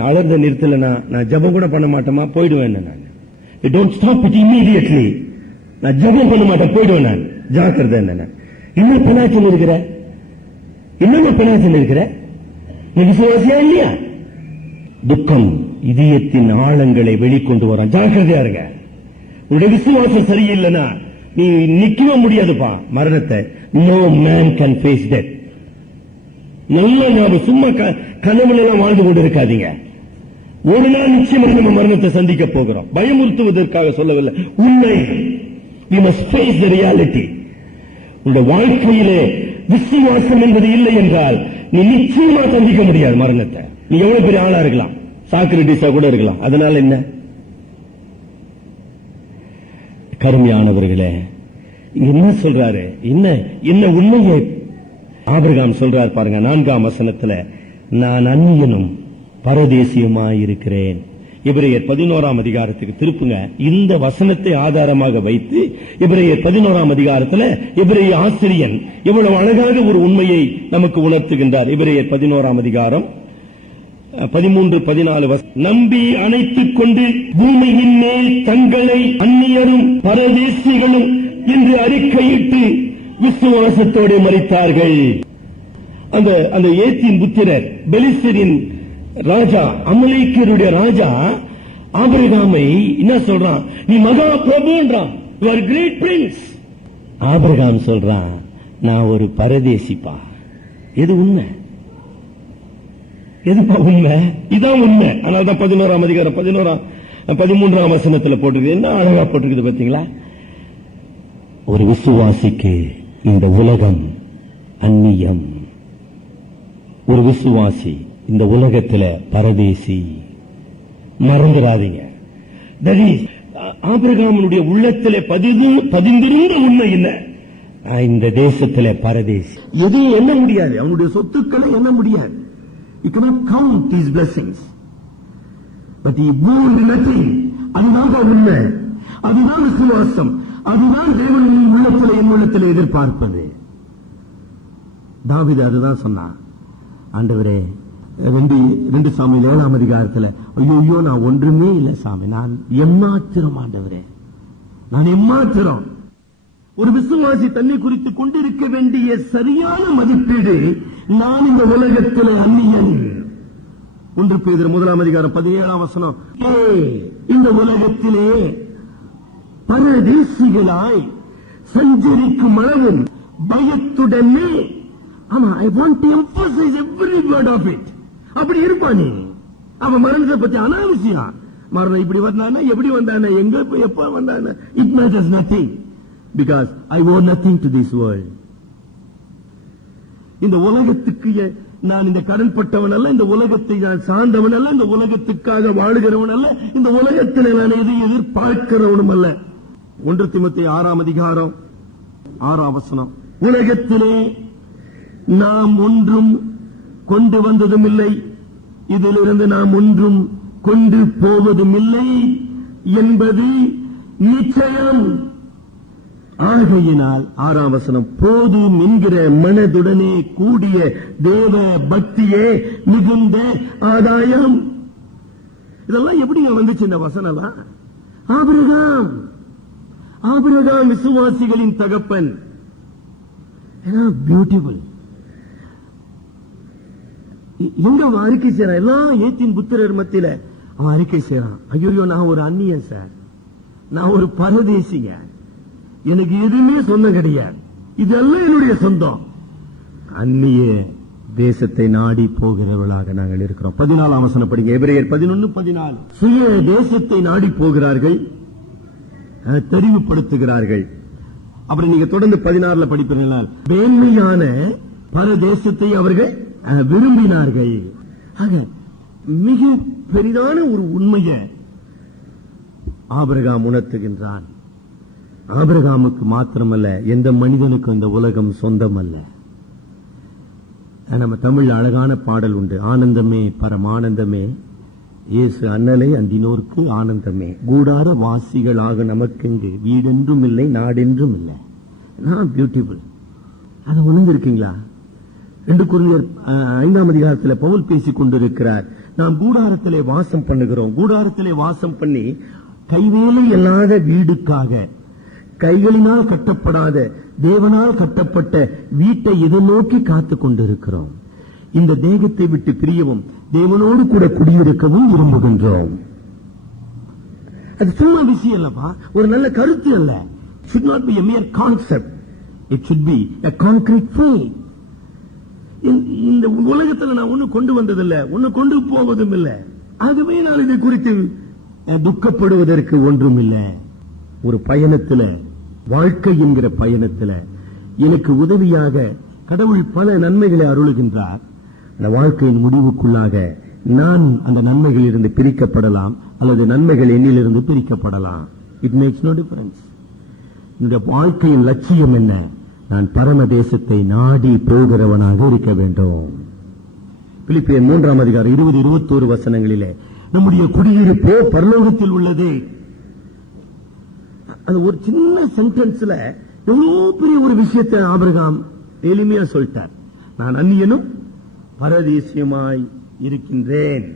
அலர்ந்த நிறுத்தலைன்னா நான் ஜபம் கூட பண்ண மாட்டேமா, போயிடுவேன். நான் டோன்ட் ஸ்டாப் இட் இமீடியட்லி. நான் ஜபம் பண்ண மாட்டேன், போயிடுவேன். நான் ஜாக்கிரதை. என்ன இன்னும் பெனாச்சல் இருக்கிற, இன்னும் பெனாச்சல் இருக்கிற, நீ விசுவாசியா இல்லையா? துக்கம் இதயத்தின் ஆழங்களை வெளிக்கொண்டு வரான். ஜாக்கிரதையா இருங்க. உங்களுடைய விசுவாசம் சரியில்லைன்னா நீ நிக்கவே முடியாதுப்பா மரணத்தை. No man can face death. நல்ல ஞாபகம், சும்மா கனவுல எல்லாம் வாழ்ந்து கொண்டு இருக்காதீங்க. ஒரு நாள் நிச்சயமாக நம்ம மரணத்தை சந்திக்க போகிறோம். பயமுறுத்துவதற்காக சொல்லவில்லை, உண்மை. We must face the reality. உங்களுடைய வாழ்க்கையிலே விசுவாசம் என்பது இல்லை என்றால் நீ நிச்சயமா சந்திக்க முடியாது மரணத்தை. நீ எவ்வளவு பெரிய ஆளா இருக்கலாம், சாக்ரட்டிஸா கூட இருக்கலாம். அதனால என்ன? கருமையானவர்களே, என்ன சொல்றாரு, என்ன உண்மையை ஆபிரகாம் சொல்றார் பாருங்க. 4ஆம் வசனத்துல, நான் அந்நியனும் பரதேசியுமாயிருக்கிறேன். எபிரேயர் 11ஆம் அதிகாரத்துக்கு திருப்புங்க. இந்த வசனத்தை ஆதாரமாக வைத்து எபிரேயர் 11ஆம் அதிகாரத்தில் எபிரேய ஆசிரியன் எவ்வளவு அழகாக ஒரு உண்மையை நமக்கு உணர்த்துகின்றார். எபிரேயர் 11ஆம் அதிகாரம் 13-14 நம்பி அணைத்துக் கொண்டு பூமியின் மேல் தங்களை அந்நியரும் பரதேசிகளும் என்று அறிக்கையிட்டு விசுவாசத்தோடு மரித்தார்கள். அந்த ஏத்தின் புத்திரர், பெலிஸ்தரின் ராஜா, அமலேக்கியருடைய ராஜா ஆபிரகாமை என்ன சொல்றான்? நீ மகா பிரபுன்றான். You are great prince. Abraham சொல்றான், நான் ஒரு பரதேசிப்பா. எது உண்மை? எதுப்பா உண்மை? இதான் உண்மை. அதனால்தான் 11ஆம் அதிகாரம் 13ஆம் வசனத்தில் போட்டிருக்கு. என்ன அழகா போட்டிருக்குது பாத்தீங்களா? ஒரு விசுவாசிக்கு இந்த உலகம் அந்நியம். ஒரு விசுவாசி இந்த உலகத்துல பரதேசி. மறந்துடாதீங்க. ஆபிரகாமுடைய உள்ளத்திலே பதிந்திருந்த உண்மை என்ன? இந்த தேசத்திலே பரதேசி. எதையும் எண்ண முடியாது. அவனுடைய சொத்துக்களை எண்ண முடியாது. You cannot count his blessings. But he moved nothing. அதுதான் உண்மை. அதுதான் விசுவாசம். அதுதான் தேவனின் உள்ளத்திலே என் உள்ளத்திலே எதிர்பார்ப்பது. தாவீது அதுதான் சொன்னான். ஆண்டவரே, 2 சாமுவேல் 7ஆம் அதிகாரத்தில், ஐயோ நான் ஒன்றுமே இல்லை சாமி, நான் எம்மாத்திரம் ஆண்டவரே, நான் எம்மாத்திரம். ஒரு விசுவாசி தன்னை குறித்து கொண்டிருக்க வேண்டிய சரியான மதிப்பீடு, நான் இந்த உலகத்திலே அந்நியன். 1 பேதுரு 1ஆம் அதிகாரம் 17ஆம் வசனம், இந்த உலகத்திலே பரதேசிகளாய் சஞ்சரிக்கும் அளவும் பயத்துடனே. ஆமா, I want to emphasize every word of it. அப்படி இருப்பானே. அவன் மரணத்தை பத்தி அனாவசியம். மரணம் இப்படி வந்தானே, எப்படி வந்தானே, எங்க எப்ப வந்தானே, it matters nothing. Because I owe nothing to this world. இந்த உலகத்துக்கு நான் இந்த கடன்பட்டவன் அல்ல, இந்த உலகத்தை நான் சார்ந்தவன் அல்ல, இந்த உலகத்துக்காக வாழுகிறவன் அல்ல, இந்த உலகத்தில் நான் எதை எதிர்பார்க்கிறவனும் அல்ல. 1 தீமோத்தேயு 6ஆம் அதிகாரம் 6ஆம் வசனம், உலகத்திலே நாம் ஒன்றும் கொண்டு வந்ததும் இல்லை, இதிலிருந்து நாம் ஒன்றும் கொண்டு போவதும் இல்லை என்பது நிச்சயம். ஆகையினால் 6ஆம் வசனம், போதும் என்கிற மனதுடனே கூடிய தேவ பக்தியே மிகுந்த ஆதாயம். இதெல்லாம் எப்படிங்க வந்துச்சு இந்த வசனம்லாம்? ஆபிரகாம் விசுவாசிகளின் தகப்பன். பியூட்டிஃபுல். எங்க அவன் அறிக்கை செய்யறான்? எல்லாம் ஏத்தின் புத்திரர் மத்தியில அவன் அறிக்கை செய்யறான். ஐயோ நான் ஒரு அந்நியன் சார், நான் ஒரு பரதேசிங்க, எனக்கு எதுவுமே சொந்தம் கிடையாது, இதெல்லாம் என்னுடைய சொந்தம். அந்நிய தேசத்தை நாடி போகிறவர்களாக நாங்கள் இருக்கிறோம். 14ஆம் வசனம் படிங்க. எபிரேயர் 11:14. சுய தேசத்தை நாடி போகிறார்கள், தெரிவுபடுத்துகிறார்கள். அப்புறம் நீங்க தொடர்ந்து 16ல படிப்பீர்கள். மேன்மையான பரதேசத்தை அவர்கள் விரும்பினார்கள். ஆக மிக பெரிதான ஒரு உண்மையை ஆபிரகாம் உணர்த்துகின்றான். ஆபிரகாமுக்கு மாத்திரமல்ல, எந்த மனிதனுக்கும் இந்த உலகம் சொந்தம் அல்ல. நம்ம தமிழ் அழகான பாடல் உண்டு, ஆனந்தமே பரமானந்தமே இயேசு அண்ணலை அந்தினோர்க்கு ஆனந்தமே, கூடார வாசிகளாக நமக்கெங்கு வீடென்றும் இல்லை நாடென்றும் இல்லை. பியூட்டிஃபுல். அதை உணர்ந்திருக்கீங்களா? 2 கொரிந்தியர் 5ஆம் அதிகாரத்தில் பவுல் பேசிக் கொண்டிருக்கிறார். நாம் கூடாரத்திலே வாசம் பண்ணுகிறோம். கூடாரத்திலே வாசம் பண்ணி கைவேலை இல்லாத வீடுக்காக, கைகளினால் கட்டப்படாத தேவனால் கட்டப்பட்ட வீட்டை எதிர்நோக்கி காத்துக் கொண்டிருக்கிறோம். இந்த தேகத்தை விட்டு பிரியவும் தேவனோடு கூட குடியிருக்கவும் விரும்புகின்றோம். அது சும்மா விஷயம் இல்லப்பா, ஒரு நல்ல கருத்து அல்ல. should not be a mere concept, it should be a concrete faith. இந்த உலகத்தில் நான் ஒண்ணு கொண்டு வந்ததில்லை, ஒண்ணு கொண்டு போவதும் இல்லை. ஆகவே நான் இதை குறித்து துக்கப்படுவதற்கு ஒன்றும் இல்லை. ஒரு பயணத்துல, வாழ்க்கை என்கிற பயணத்துல எனக்கு உதவியாக கடவுள் பல நன்மைகளை அருளுகின்றார். அந்த வாழ்க்கையின் முடிவுக்குள்ளாக நான் அந்த நன்மைகளில் இருந்து பிரிக்கப்படலாம், அல்லது நன்மைகள் என்னிலிருந்து பிரிக்கப்படலாம். It makes no difference. என்னுடைய வாழ்க்கையின் லட்சியம் என்ன? நான் பரம தேசத்தை நாடி போகிறவனாக இருக்க வேண்டும். பிலிப்பியர் 3ஆம் அதிகாரம் 20-21 வசனங்களிலே நம்முடைய குடியிருப்போ பரலோகத்தில் உள்ளது. அது ஒரு சின்ன சென்டென்ஸ்ல எவ்வளவு பெரிய ஒரு விஷயத்தை ஆபிரகாம் எளிமையா சொல்லிட்டார். நான் அந்நியனும் பரதேசியமாய் இருக்கின்றேன்.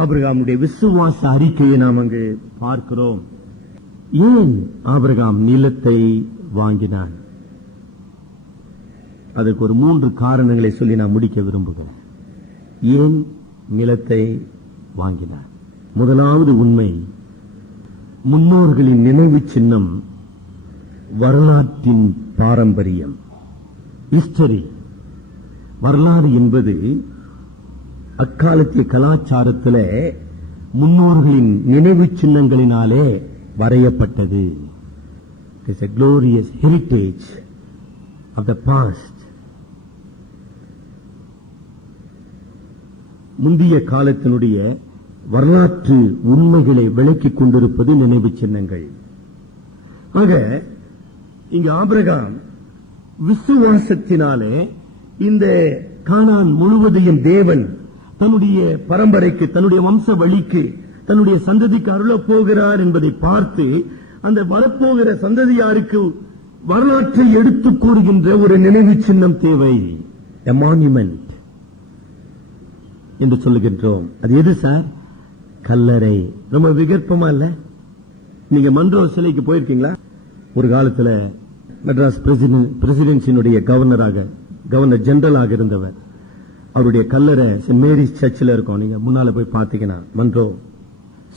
ஆபிரகாமுடைய விசுவாச அறிக்கையை நாம் அங்கு பார்க்கிறோம். ஏன் ஆபிரகாம் நிலத்தை வாங்கினான்? அதற்கு ஒரு 3 காரணங்களை சொல்லி நான் முடிக்க விரும்புகிறேன். ஏன் நிலத்தை வாங்கினார்? முதலாவது உண்மை, முன்னோர்களின் நினைவு சின்னம், வரலாற்றின் பாரம்பரியம். ஹிஸ்டரி, வரலாறு என்பது அக்காலத்திய கலாச்சாரத்தில் முன்னோர்களின் நினைவு சின்னங்களினாலே வரையப்பட்டது. It is a glorious heritage of the past. முந்தைய காலத்தினுடைய வரலாற்று உண்மைகளை விளக்கிக் கொண்டிருப்பது நினைவு சின்னங்கள். ஆக இங்கு ஆபிரகாம் விசுவாசத்தினாலே இந்த கானான் முழுவதையும் தேவன் தன்னுடைய பரம்பரைக்கு, தன்னுடைய வம்ச வழிக்கு, தன்னுடைய சந்ததிக்கு அருளப் போகிறார் என்பதை பார்த்து அந்த வரப்போகிற சந்ததியாருக்கு வரலாற்றை எடுத்துக் கூறுகின்ற ஒரு நினைவு சின்னம் தேவை. A monument என்று சொல்லுகின்றோம். அது எது சார்? கல்லறை. ரொம்ப விகற்பமா இல்ல? நீங்க மன்றோ சிலைக்கு போயிருக்கீங்களா? ஒரு காலத்துல மெட்ராஸ் பிரசிடென்சியினுடைய கவர்னர் ஜெனரலாக இருந்தவர். அவருடைய கல்லறை சென்ட் மேரிஸ் சர்ச்சில் இருக்கும். நீங்க முன்னால போய் பாத்தீங்கன்னா மன்றோ,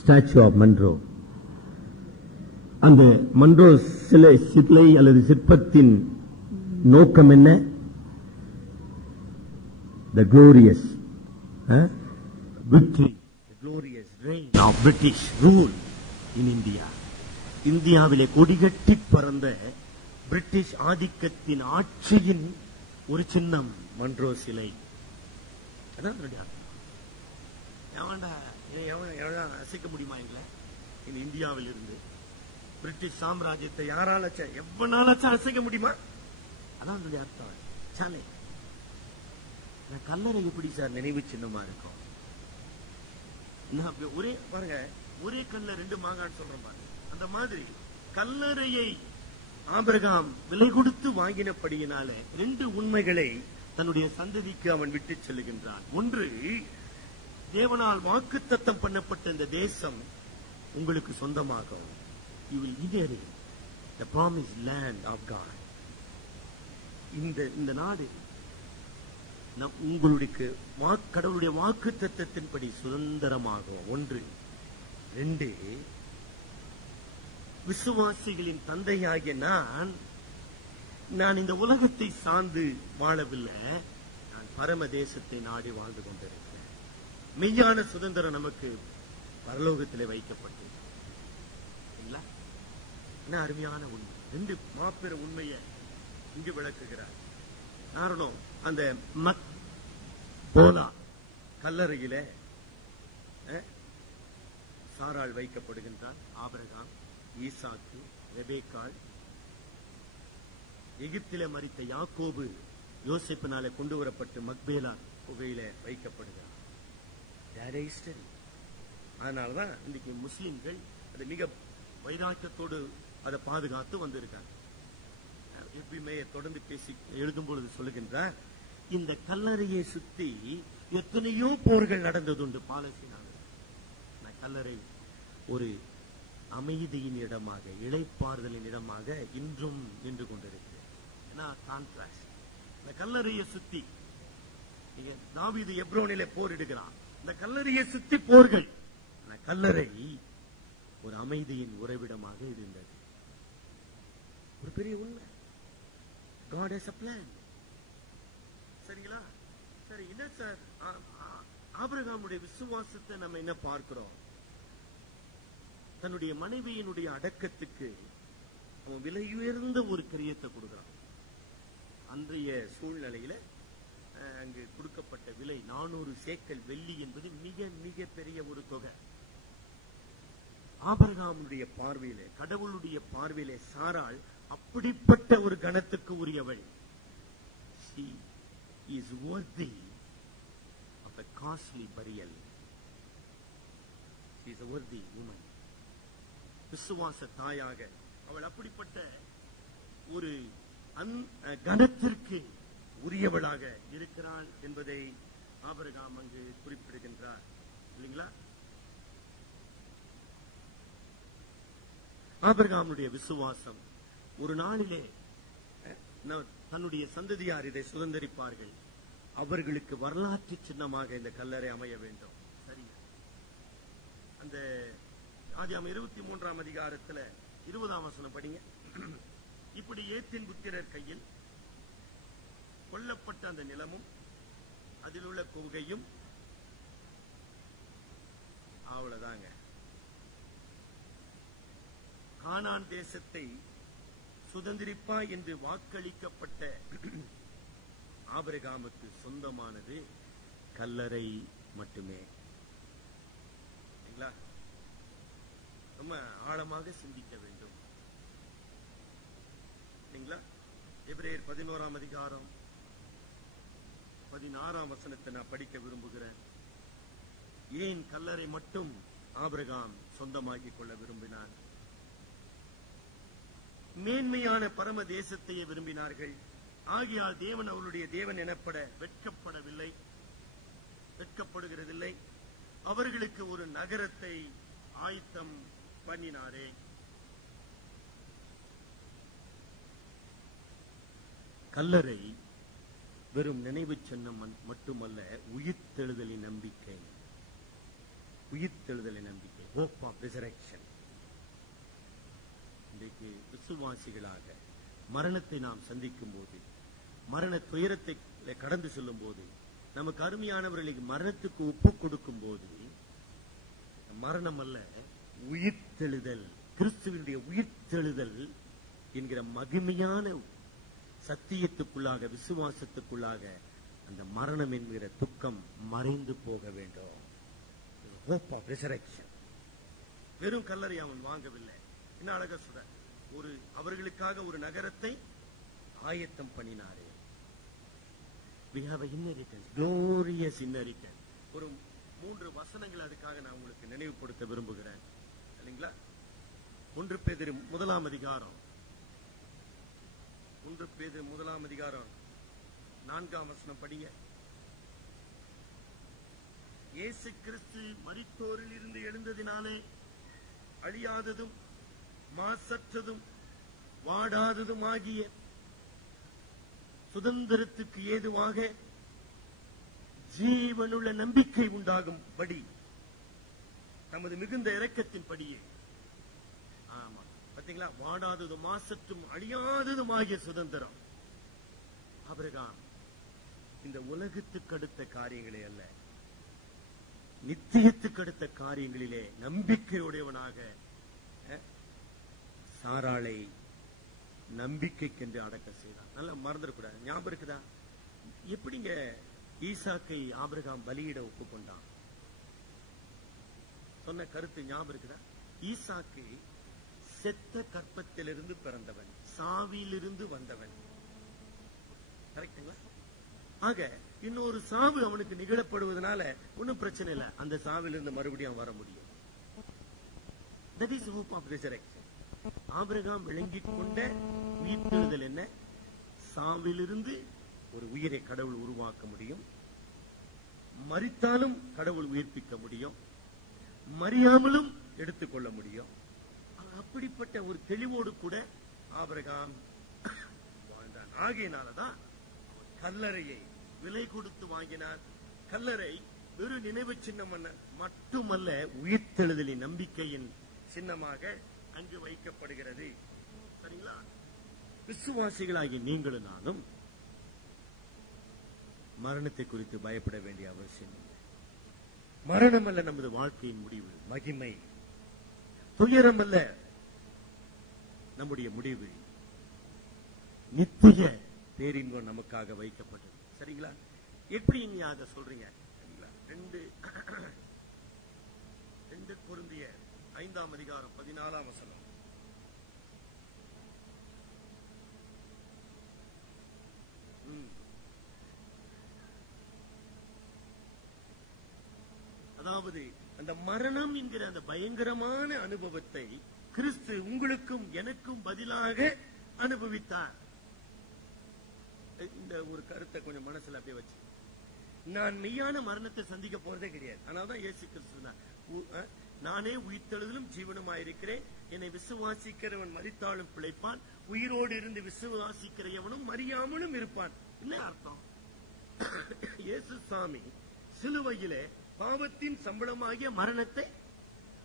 ஸ்டாச்சு ஆஃப் மன்றோ. அந்த மன்றோ சிலை அல்லது சிற்பத்தின் நோக்கம் என்ன? The glorious victory, the glorious reign of British rule in India. இந்தியாவிலே கொடிகட்டி பறந்த பிரிட்டிஷ் ஆதிக்கத்தின் ஆட்சியின் ஒரு சின்னம் மன்றோ சிலை. அசைக்க முடியுமா எங்களை? இந்தியாவில் இருந்து பிரிட்டிஷ் சாம்ராஜ்யத்தை யாரால எவ்வளவு அசைக்க முடியுமா? அதான் அர்த்தம். சாலை கல்லறை எப்படி சார் நினைவு சின்னமா இருக்கும்? ஒரே பாருங்க, ஒரே கல்ல 2 மாங்கான்னு சொல்றோம் பாருங்க. அந்த மாதிரி கல்லறையை ஆபிரகாம் விலை கொடுத்து வாங்கினபடியினாலே 2 உண்மைகளை தன்னுடைய சந்ததிக்கு அவன் விட்டு செல்லுகின்றான். ஒன்று, தேவனால் வாக்குத்தத்தம் பண்ணப்பட்ட இந்த தேசம் உங்களுக்கு சொந்தமாகும். You will inherit the promised land of God. இந்த நாடு உங்களுக்கு கடவுளுடைய வாக்குத்தத்தத்தின்படி சுதந்திரமாகும். ஒன்று. 2, விசுவாசிகளின் தந்தையாகிய நான் இந்த உலகத்தை சார்ந்து வாழவில்லை. நான் பரம தேசத்தை நாடி வாழ்ந்து கொண்டிருக்கிறேன். மெய்யான சுதந்திரம் நமக்கு பரலோகத்திலே வைக்கப்பட்டு என்ன அருமையான உண்மை. 2 மாபெரும் உண்மையை இங்கு விளக்குகிறார். காரணம், அந்த போலா கல்லறையில சாராள் வைக்கப்படுகின்றார். ஆபிரகாம், ஈசாக்கு, ரெபேக்காள், எகிப்திலே மரித்த யாக்கோபு யோசேப்பினாலே கொண்டு வரப்பட்டு மக்பேலா குகையில வைக்கப்படுகிறார். அதனாலதான் இன்னைக்கு முஸ்லிம்கள் அது மிக வைராக்கியத்தோடு அதை பாதுகாத்து வந்திருக்காங்க. எப்பயுமே தொடர்ந்து பேசி எழுதும் பொழுது சொல்லுகின்றார், இந்த கல்லறையை சுத்தி எத்தனையோ போர்கள் நடந்ததுண்டு பாலஸ்தீனாவில். கல்லறை ஒரு அமைதியின் இடமாக, இளைப்பாறுதலின் இடமாக இன்றும் நின்று கொண்டிருக்கு. கான்ட்ராஸ்ட். இந்த கல்லறையை சுத்தி தாவீது எப்ரோனிலே போரிடுகிறான். இந்த கல்லறையை சுத்தி போர்கள். கல்லறை ஒரு அமைதியின் உறைவிடமாக இருந்தது. ஒரு பெரிய உண்மை. God has a plan. சரிங்களா? சரி, என்ன சார் ஆபிரகாமுடைய விசுவாசத்தை நம்ம என்ன பார்க்கிறோம்? தன்னுடைய மனைவியினுடைய அடக்கத்துக்கு அவன் விலையுயர்ந்த ஒரு கிரியத்தை கொடுக்கிறான். அன்றைய சூழ்நிலையில அங்கு கொடுக்கப்பட்ட விலை 400 சேக்கல் வெள்ளி என்பது மிக மிக பெரிய ஒரு தொகை. ஆபிரகாமுடைய பார்வையிலே, கடவுளுடைய பார்வையிலே சாராள் அப்படிப்பட்ட ஒரு கணத்துக்கு உரியவள். She is worthy of a costly burial. She is a worthy woman. விசுவாச தாயாக அவள் அப்படிப்பட்ட ஒரு கணத்திற்கு உரியவளாக இருக்கிறாள் என்பதை ஆபிரகாம் அங்கு குறிப்பிடுகின்றார். இல்லைங்களா? ஆபிரகாமுடைய விசுவாசம் ஒரு நாளிலே தன்னுடைய சந்ததியார் இதை சுதந்திரிப்பார்கள். அவர்களுக்கு வரலாற்று சின்னமாக இந்த கல்லறை அமைய வேண்டும். சரிங்க. அந்த ஆதியாகமம் 23ஆம் அதிகாரத்துல 20ஆம் வசனம் படிங்க. இப்படி ஏத்தின் புத்திரர் கையில் கொல்லப்பட்ட அந்த நிலமும் அதில் உள்ள கொங்கையும், அவ்வளவுதாங்க, கானான் தேசத்தை சுதந்திரிப்பா என்று வாக்களிக்கப்பட்ட ஆபிரகாமுக்கு சொந்தமானது கல்லறை மட்டுமே. ரொம்ப ஆழமாக சிந்திக்க வேண்டும். எபிரேயர் 11ஆம் அதிகாரம் 16ஆம் வசனத்தை நான் படிக்க விரும்புகிறேன். ஏன் கல்லறை மட்டும் ஆபிரகாம் சொந்தமாக்கிக் கொள்ள விரும்பினார்? மேன்மையான பரம தேசத்தையே விரும்பினார்கள். ஆகையால் தேவன் அவருடைய தேவன் எனப்பட வெட்கப்படுகிறதில்லை. அவர்களுக்கு ஒரு நகரத்தை ஆயத்தம் பண்ணினாரே. கல்லறை வெறும் நினைவு சின்னம் மட்டுமல்ல, உயிர்த்தெழுதலின் நம்பிக்கை. hope of resurrection. இன்றைக்கு விசுவாசிகளாக மரணத்தை நாம் சந்திக்கும் போது, மரண துயரத்தை கடந்து செல்லும் போது, நமக்கு அருமையானவர்களுக்கு மரணத்துக்கு ஒப்பு கொடுக்கும் போது, மரணம் அல்ல, உயிர்த்தெழுதல், கிறிஸ்துவினுடைய உயிர்த்தெழுதல் என்கிற மகிமையான சத்தியத்துக்குள்ளாக, விசுவாசத்துக்குள்ளாக அந்த மரணம் என்கிற துக்கம் மறைந்து போக வேண்டும். hope of resurrection. வெறும் கல்லறை அவன் வாங்கவில்லை. என்ன அழகா சொல்ற, அவர்களுக்காக ஒரு நகரத்தை ஆயத்தம் பண்ணினாரே. We have an inheritance, glorious inheritance. ஒரு 3 வசனங்கள் அதுக்காக நான் உங்களுக்கு நினைவுபடுத்த விரும்புகிறேன். இல்லைங்களா? 1 பேதுரு 1ஆம் அதிகாரம் 4ஆம் வசனம் படிங்க. இயேசு கிறிஸ்து மரித்தோரில் இருந்து எழுந்ததினாலே அழியாததும் மாசற்றதும் வாடாததும் ஆகிய சுதந்திரத்துக்கு ஏதுவாக ஜீவனுள்ள நம்பிக்கை உண்டாகும்படி நமது மிகுந்த இரக்கத்தின் படியே. ஆமா, பாத்தீங்களா? வாடாததும் மாசற்றும் அழியாததும் ஆகிய சுதந்திரம். ஆபிரகாம் இந்த உலகத்துக்கு அடுத்த காரியங்களே அல்ல, நித்தியத்துக்கு அடுத்த காரியங்களிலே நம்பிக்கையுடையவனாக சாராளை நம்பிக்கைக்கென்று அடக்க செய்தான். நல்லா மறந்துடக்கூடாது. ஞாபகம் இருக்குதா? எப்படிங்க ஈசாக்கை ஆபிரகாம் பலியிட ஒப்புக்கொண்டான்? சொன்ன கருத்து ஞாபகம் இருக்குதா? ஈசாக்கு செத்த கற்பத்திலிருந்து பிறந்தவன், சாவிலிருந்து வந்தவன். கரெக்டுங்களா? ஆக இன்னொரு சாவு அவனுக்கு நிகழப்படுவதனால ஒன்னும் பிரச்சனை இல்லை, அந்த சாவிலிருந்து மறுபடியும் வர முடியும். That is hope of resurrection. Abraham விளங்கிக் கொண்ட உயிர்த்தெழுதல் என்ன? சாவிலிருந்து ஒரு உயிரை கடவுள் உருவாக்க முடியும், மரித்தாலும் கடவுள் உயிர்ப்பிக்க முடியும், மரியாமலும் எடுத்துக்கொள்ள முடியும். அப்படிப்பட்ட ஒரு தெளிவோடு கூட ஆபிரகாம் வாழ்ந்தான். ஆகையினாலதான் கல்லறையை விலை கொடுத்து வாங்கினார். கல்லறை வெறும் நினைவு சின்னம் மட்டுமல்ல, உயிர்த்தெழுதலின் நம்பிக்கையின் சின்னமாக அங்கு வைக்கப்படுகிறது. சரிங்களா? விசுவாசிகளாகி நீங்களும் நானும் மரணத்தை குறித்து பயப்பட வேண்டிய அவசியம் இல்லை. மரணம் அல்ல நமது வாழ்க்கையின் முடிவு, மகிமை. துயரம் அல்ல நம்முடைய முடிவு, நித்திய பேரின்பம் நமக்காக வைக்கப்பட்டது. சரிங்களா? எப்படி நீங்க அதை சொல்றீங்க? 2 கொரிந்தியர் 5ஆம் அதிகாரம் 14ஆம் வசனம். அதாவது அந்த மரணம் என்கிற அந்த பயங்கரமான அனுபவத்தை கிறிஸ்து உங்களுக்கும் எனக்கும் பதிலாக அனுபவித்தார். இந்த ஒரு கருத்தை கொஞ்சம் மனசுல அப்படியே வச்சு, நான் மெய்யான மரணத்தை சந்திக்க போறதே கிடையாது. ஆனால்தான் இயேசு கிறிஸ்து நானே உயிர்த்தெழுதலும் ஜீவனுமாயிருக்கிறேன். என்னை விசுவாசிக்கிறவன் மரித்தாலும் பிழைப்பான், உயிரோடு இருந்து விசுவாசிக்கிற எவனும் மரியாமலும் இருப்பான். என்ன அர்த்தம்? இயேசு சாமி சிலுவையிலே பாவத்தின் சம்பளமாகிய மரணத்தை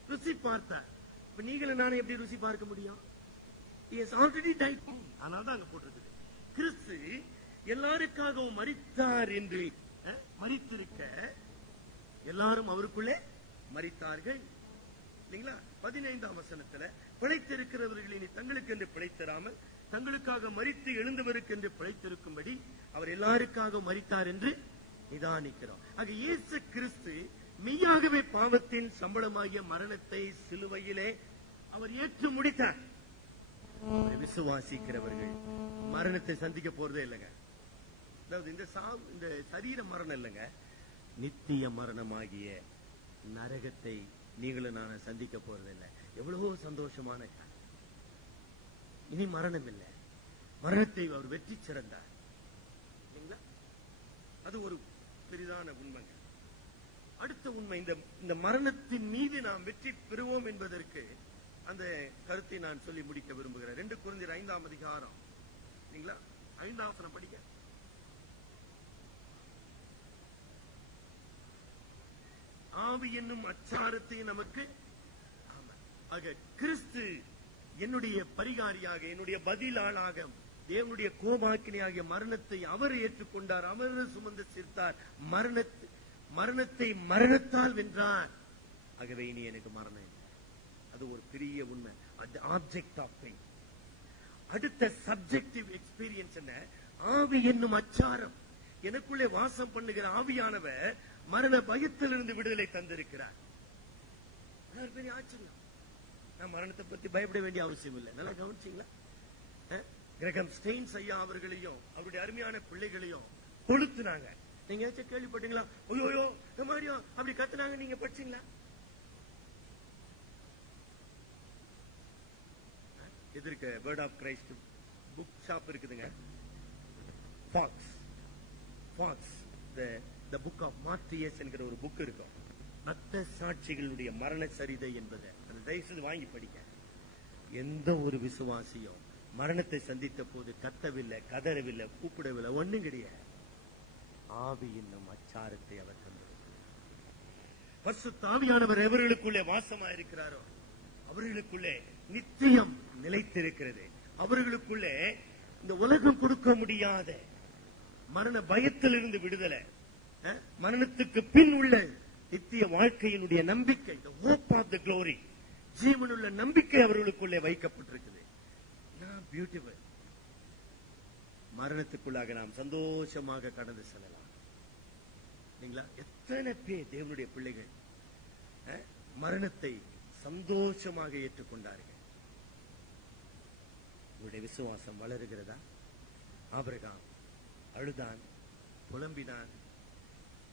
ருசி பார்த்தார். இப்ப நீங்களும் நானே எப்படி ருசி பார்க்க முடியும்? He has already died. அதனால்தான் அங்க போட்டிருக்குது, கிறிஸ்து எல்லாருக்காகவும் மரித்தார் என்று. மரித்திருக்க எல்லாரும் அவருக்குள்ளே மரித்தார்கள் இல்லைங்களா? 15ஆம் வசனத்துல பிழைத்திருக்கிறவர்கள் இனி தங்களுக்கு என்று பிழைத்தராமல் தங்களுக்காக மரித்து எழுந்தவருக்கு என்று பிழைத்திருக்கும்படி அவர் எல்லாருக்காக மரித்தார் என்று நிதானிக்கிறோம். ஆக இயேசு கிறிஸ்து மெய்யாகவே பாவத்தின் சம்பளமாகிய மரணத்தை சிலுவையிலே அவர் ஏற்று முடித்தார். விசுவாசிக்கிறவர்கள் மரணத்தை சந்திக்க போறதே இல்லைங்க. அதாவது இந்த சரீர மரணம் இல்லைங்க, நித்திய மரணமாகிய நரகத்தை நீங்களும் நான் சந்திக்க போறதில்லை. எவ்வளவோ சந்தோஷமான காலம். இனி மரணம் இல்லை, மரணத்தை அவர் வெற்றி சிறந்தார். அது ஒரு பெரிதான உண்மைங்க. அடுத்த உண்மை, இந்த மரணத்தின் மீது நாம் வெற்றி பெறுவோம் என்பதற்கு அந்த கருத்தை நான் சொல்லி முடிக்க விரும்புகிறேன். 2 கொரிந்தியர் 5ஆம் அதிகாரம், 5ஆம் வசனம் படிக்க. ஆவி என்னும் அச்சாரத்தை நமக்கு, ஆக கிறிஸ்து என்னுடைய பரிகாரியாக, என்னுடைய பதிலாளாக, தேவனுடைய கோபாக்கினியாகிய மரணத்தை அவர் ஏற்றுக்கொண்டார், அவர் சுமந்து சேர்த்தார், மரணத்தை மரணத்தால் வென்றார். ஆகவே இனி எனக்கு மரணம் இல்லை. அது ஒரு பெரிய உண்மை. அது ஆப்ஜெக்ட் ஆஃப் பெயின். அடுத்த சப்ஜெக்டிவ் எக்ஸ்பீரியன்ஸ் என்ன? ஆவி என்னும் அச்சாரம், எனக்குள்ளே வாசம் பண்ணுகிற ஆவியானவர் மரண பயத்திலிருந்து விடுதலை தந்திருக்கிறார். பெரிய ஆச்சரியம். நான் மரணத்தை பத்தி பயப்பட வேண்டிய அவசியம் இல்லை. நல்லா கவனிச்சீங்களா? கிரகம் ஸ்டெயின்ஸ் ஐயா அவர்களையும் அவருடைய அருமையான பிள்ளைகளையும் கொளுத்துனாங்க. நீங்க ஏதாச்சும் கேள்விப்பட்டீங்களா? ஓயோயோ இந்த மாதிரியோ அப்படி கத்துனாங்க, நீங்க படிச்சீங்களா? எதிர்க்க word of Christ book shop இருக்குதுங்க. Foxe's the book of martyrs என்கிற ஒரு புக் இருக்கும். ரத்த சாட்சிகளுடைய மரண சரிதை என்பதை அந்த தயவுசெய்து வாங்கி படிக்க. எந்த ஒரு விசுவாசியும் மரணத்தை சந்தித்த போது கத்தவில்லை, கதறவில்லை, கூப்பிடவில்லை, ஒண்ணும் கிடையாது. ஆவி என்னும் அச்சாரத்தை அவர் தந்திருக்கிறார். பரிசுத்த ஆவியானவர் எவர்களுக்குள்ளே வாசமா இருக்கிறாரோ அவர்களுக்குள்ளே நித்தியம் நிலைத்திருக்கிறது. அவர்களுக்குள்ளே இந்த உலகம் கொடுக்க முடியாத மரண பயத்திலிருந்து விடுதலை, மரணத்துக்கு பின் உள்ள நித்திய வாழ்க்கையினுடைய நம்பிக்கை, the hope of the glory, ஜீவனுள்ள நம்பிக்கை அவர்களுக்குள்ளே வைக்கப்பட்டிருக்குது. பியூட்டிஃபுல். மரணத்துக்குள்ளாக நாம் சந்தோஷமாக கடந்து செல்லலாம். எத்தனை பேர் தேவனுடைய பிள்ளைகள் மரணத்தை சந்தோஷமாக ஏற்றுக்கொண்டார்கள். உங்களுடைய விசுவாசம் வளருகிறதா? ஆபிரகாம் அழுதான், புலம்பினான்,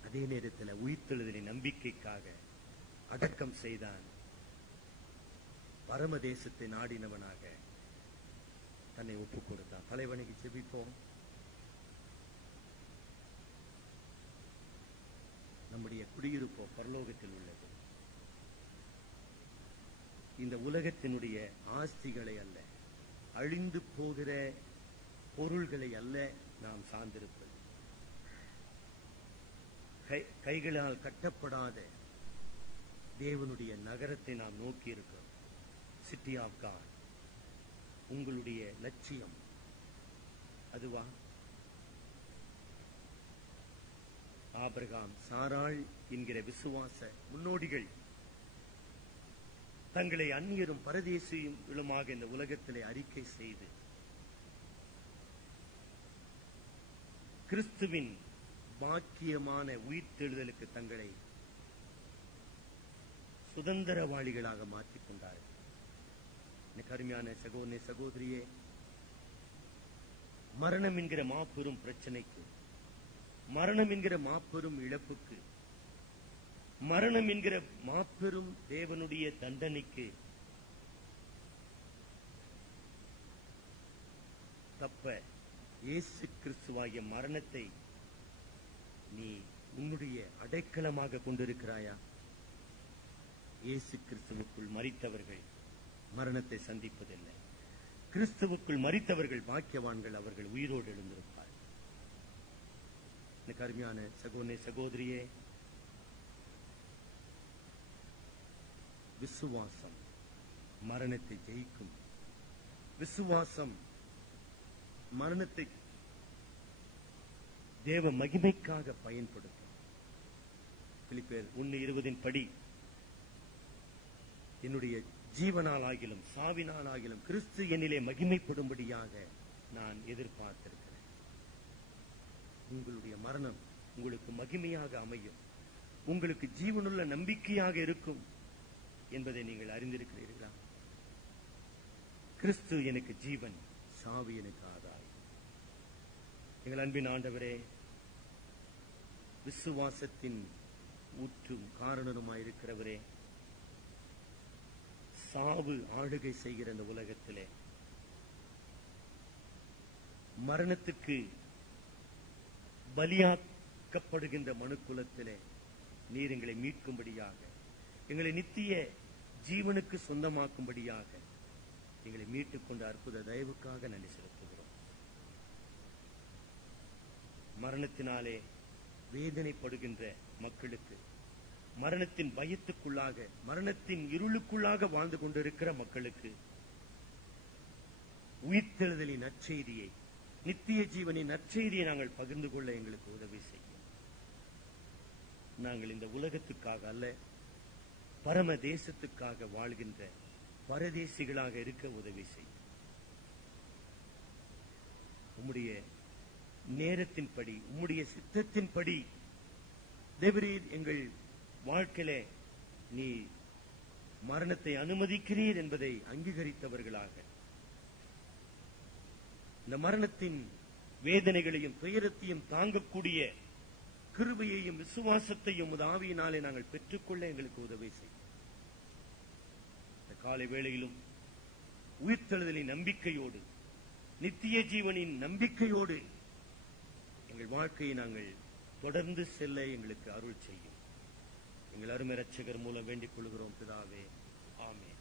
அதே நேரத்தில் உயிர்த்தெழுதலின் நம்பிக்கைக்காக அடக்கம் செய்தான். பரமதேசத்தை நாடினவனாக தன்னை ஒப்புக் கொடுத்தான். தலைவனுக்கு செபிப்போம். நம்முடைய குடியிருப்போ பரலோகத்தில் உள்ளது. இந்த உலகத்தினுடைய ஆஸ்திகளை அல்ல, அழிந்து போகிற பொருள்களை அல்ல நாம் சார்ந்திருப்பது. கைகளால் கட்டப்படாத தேவனுடைய நகரத்தை நாம் நோக்கி இருக்கிறோம். City of God. உங்களுடைய லட்சியம் அதுவா? ஆபிரகாம், சாராள் என்கிற விசுவாச முன்னோடிகள் தங்களை அந்நியரும் பரதேசியுமாக இந்த உலகத்திலே அறிக்கை செய்து கிறிஸ்துவின் பாக்கியமான உயிர்த்தெழுதலுக்கு தங்களை சுதந்திரவாளிகளாக மாற்றிக் கொண்டார்கள். கருமையான சகோதரனே, சகோதரியே, மரணம் என்கிற மாபெரும் பிரச்சனைக்கு, மரணம் என்கிற மாபெரும் இழப்புக்கு, மரணம் என்கிற மாபெரும் தேவனுடைய தண்டனைக்கு தப்ப இயேசு கிறிஸ்துவாகிய மரணத்தை நீ உன்னுடைய அடைக்கலமாக கொண்டிருக்கிறாயா? இயேசு கிறிஸ்துவுக்குள் மரித்தவர்கள் மரணத்தை சந்திப்பதில்லை. கிறிஸ்துவுக்குள் மரித்தவர்கள் பாக்கியவான்கள், அவர்கள் உயிரோடு எழுந்திருப்பார்கள். எனக்கு அருமையான சகோதரனே, சகோதரியே, விசுவாசம் மரணத்தை ஜெயிக்கும். விசுவாசம் மரணத்தை தேவ மகிமைக்காக பயன்படுத்தும். பிலிப்பியர் 1:20 படி, என்னுடைய ஜீவனால் ஆகிலும் சாவினால் ஆகிலும் கிறிஸ்து என்னிலே மகிமைப்படும்படியாக நான் எதிர்பார்த்திருக்கிறேன். உங்களுடைய மரணம் உங்களுக்கு மகிமையாக அமையும், உங்களுக்கு ஜீவனுள்ள நம்பிக்கையாக இருக்கும் என்பதை நீங்கள் அறிந்திருக்கிறீர்களா? கிறிஸ்து எனக்கு ஜீவன், சாவு எனக்கு ஆதாயம். எங்கள் அன்பின் ஆண்டவரே, விசுவாசத்தின் ஊற்றும் காரணமாயிருக்கிறவரே, சாவு ஆளுகை செய்கிற இந்த உலகத்திலே மரணத்துக்கு பலியாக்கப்படுகின்ற மனுக்குலத்திலே நீர் எங்களை மீட்கும்படியாக, எங்களை நித்திய ஜீவனுக்கு சொந்தமாக்கும்படியாக எங்களை மீட்டுக் கொண்ட அற்புத தயவுக்காக நன்றி செலுத்துகிறோம். மரணத்தினாலே வேதனைப்படுகின்ற மக்களுக்கு, மரணத்தின் பயத்துக்குள்ளாக, மரணத்தின் இருளுக்குள்ளாக வாழ்ந்து கொண்டிருக்கிற மக்களுக்கு உயிர்த்தெழுதலின் நற்செய்தியை, நித்திய ஜீவனின் நற்செய்தியை நாங்கள் பகிர்ந்து கொள்ள எங்களுக்கு உதவி செய்யும். நாங்கள் இந்த உலகத்துக்காக அல்ல, பரம தேசத்துக்காக வாழ்கின்ற பரதேசிகளாக இருக்க உதவி செய்யும். உம்முடைய நேரத்தின்படி, உம்முடைய சித்தத்தின்படி தேவரீர் எங்கள் வாழ்க்கையிலே நீ மரணத்தை அனுமதிக்கிறீர் என்பதை அங்கீகரித்தவர்களாக, இந்த மரணத்தின் வேதனைகளையும் துயரத்தையும் தாங்கக்கூடிய கிருபையையும் விசுவாசத்தையும் உமது ஆவியினாலே நாங்கள் பெற்றுக்கொள்ள எங்களுக்கு உதவி செய்யும். இந்த காலை வேளையிலும் உயிர்த்தெழுதலின் நம்பிக்கையோடு, நித்திய ஜீவனின் நம்பிக்கையோடு எங்கள் வாழ்க்கையை நாங்கள் தொடர்ந்து செல்ல எங்களுக்கு அருள் செய்யும். எங்கள் அருமை இரட்சகர் மூலம் வேண்டிக் கொள்கிறோம் பிதாவே, ஆமென்.